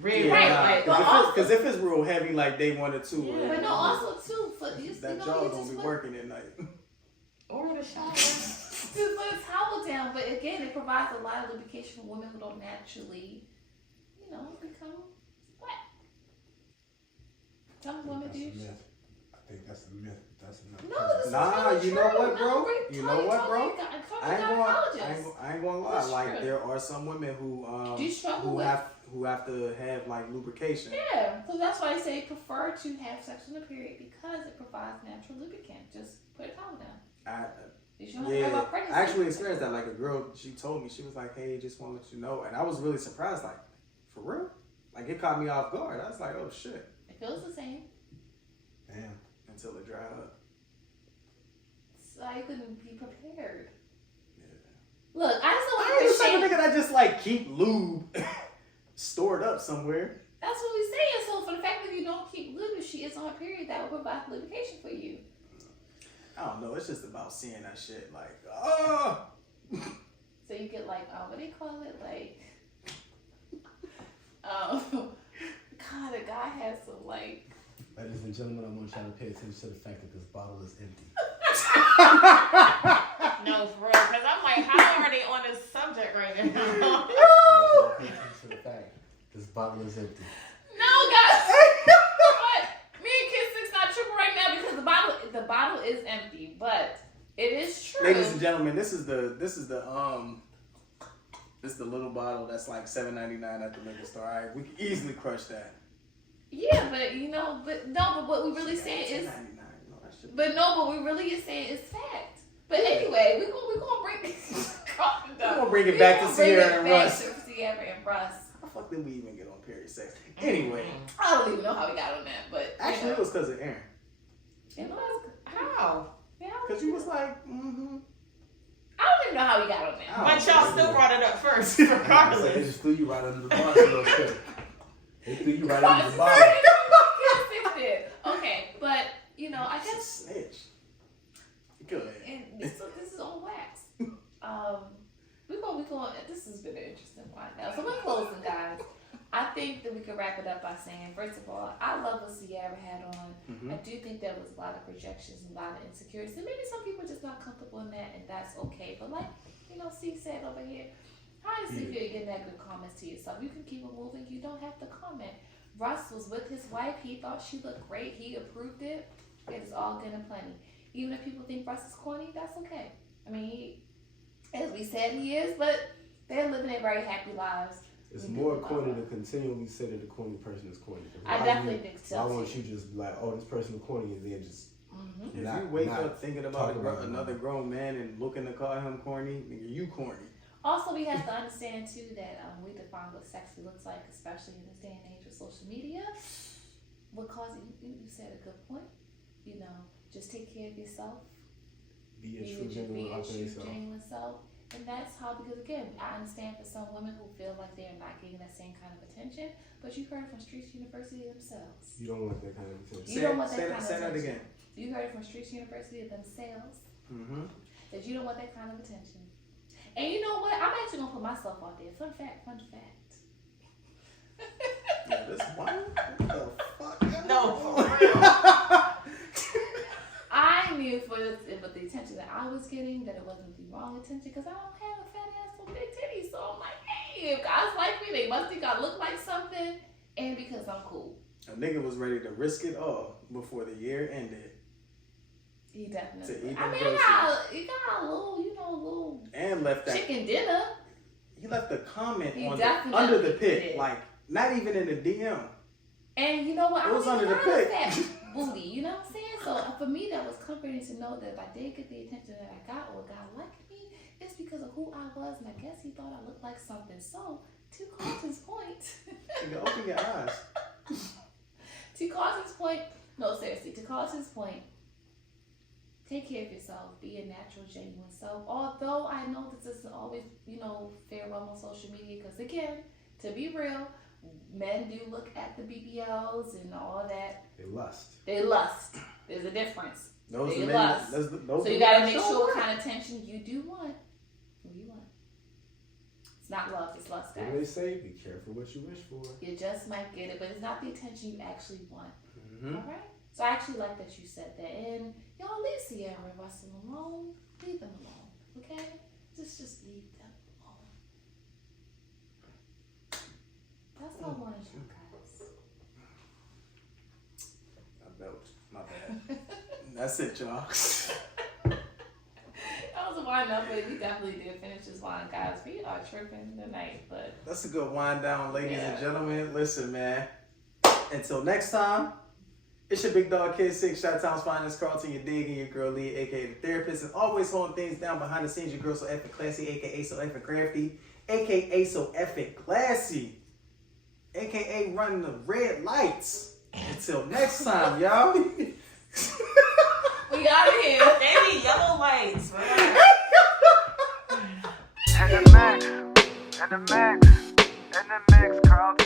red, Yeah, Right, nah, like but also- cause if it's real heavy, like day 1 or 2, Yeah. But no, also too, for you that know, jaw you gonna just be put, working at night. or the shower. just put a towel down. But again, it provides a lot of lubrication for women who don't naturally, you know, become wet. Some women That's do. a myth. I think that's a myth. That's enough. No, this is Nah, really you know true. what, bro? No, we're You know totally- what, bro? totally I gynecologists. ain't gonna lie. That's Like true. there are some women who Do you struggle who with? have to have like lubrication. Yeah, so that's why I say prefer to have sex on the period because it provides natural lubricant. Just put a towel down. You shouldn't have to worry Yeah, about pregnancy. I actually experienced that. Like a girl, she told me, she was like, "Hey, just want to let you know," and I was really surprised. Like, for real? Like it caught me off guard. I was like, "Oh shit!" It feels the same. Damn. Until it dried up. So I couldn't be prepared. Yeah. Look, I just don't I want ain't to the type of shame. nigga that just like keep lube stored up somewhere. That's what we're saying. So for the fact that you don't keep lube, if she is on her period, that will provide lubrication for you. I don't know. It's just about seeing that shit. Like, oh. So you get like, what do you call it? Like, God, the guy has some like. Ladies and gentlemen, I want y'all to pay attention to the fact that this bottle is empty. No, for real, because I'm like, how are they on this subject right now? I want y'all to pay attention to the fact this bottle is empty. No, guys. But me and Kid Six not tripping right now because the bottle is empty, but it is true. Ladies and gentlemen, this is the little bottle that's like $7.99 at the liquor store. All right, we can easily crush that. Yeah, but but what we really saying is, what we really is saying is fact. But anyway, we're gonna bring it back to Sierra and Russ. Sierra and Russ. How the fuck did we even get on period sex? Anyway, I don't even know how we got on that, but actually it was because of Aaron. It was How? Yeah, Because you was like, mm-hmm. I don't even know how we got on that. But y'all still brought it up first, They regardless. just threw you right under the bus real quick. They threw you right under the bottle. Okay, but I guess Snitch. Go ahead. and this is on wax. We going. This has been an interesting one now. So we're closing, guys. I think that we could wrap it up by saying, first of all, I love what Sierra had on. Mm-hmm. I do think there was a lot of projections and a lot of insecurities, and maybe some people are just not comfortable in that, and that's okay. But like C said over here, honestly, if you're getting that good comments to yourself, you can keep it moving. You don't have to comment. Russ was with his wife. He thought she looked great. He approved it. It is all good and plenty. Even if people think Russ is corny, that's okay. I mean, as we said, he is, but they're living their very happy lives. It's more corny to continually say that the corny person is corny. I definitely think so. I want you just like, oh, this person is corny, and then just. Mm-hmm. If you wake up thinking about another grown man and looking to call him corny, nigga, you corny. Also, we have to understand too that we define what sexy looks like, especially in this day and age with social media. What causes you said a good point. Just take care of yourself. Be a true, genuine self. And that's how, because again, I understand for some women who feel like they're not getting that same kind of attention, but you heard from Streets University themselves. You don't want that kind of attention. You don't want that kind of attention. Say that again. You heard it from Streets University themselves. Mm-hmm. That you don't want that kind of attention. And you know what? I'm actually going to put myself out there. Fun fact. Yeah, this one? What the fuck? No, for real. I knew with the attention that I was getting that it wasn't the wrong attention because I don't have a fat ass with big titties. So I'm like, hey, if guys like me, they must think I look like something, and because I'm cool. A nigga was ready to risk it all before the year ended. He definitely. To eat I mean, he got a little and left that chicken dinner. He left a comment He on definitely under the pic, did. like not even in the DM. And you know what? It was I under the pic. pic. Booty, you know what I'm saying? So for me, that was comforting to know that if I did get the attention that I got, or God liked me, it's because of who I was, and I guess he thought I looked like something. So to Carson's point, Nigga, open your eyes. to Carson's point, no, seriously, to Carson's point, take care of yourself. Be a natural, genuine self. Although I know this isn't always, farewell on social media, because again, to be real, men do look at the BBLs and all that. They lust. There's a difference. Those They men, lust. those So you gotta make sure what kind of attention you do want. Who you want. It's not love, it's lust, What do they guys. say? Be careful what you wish for. You just might get it, but it's not the attention you actually want. Mm-hmm. Alright? So I actually like that you said that. And y'all leave Sierra and Russell alone. Leave them alone. Okay? Just leave them alone. That's all I wanted you guys. I belched. My bad. That's it, y'all. That was a wind up, but we definitely did finish this wine, guys. We are tripping tonight, but That's a good wind down, ladies and Yeah. gentlemen. Listen, man. Until next time, it's your big dog Kid Six, Chi-Town's finest, Carlton, your dig, and your girl Lee, aka the therapist, and always holding things down behind the scenes. Your girl so effing classy, aka so effing crafty, aka so effing classy, aka running the red lights. Until next time, y'all. we got it here. They need yellow lights, man. And the mix, in the mix, Carlton.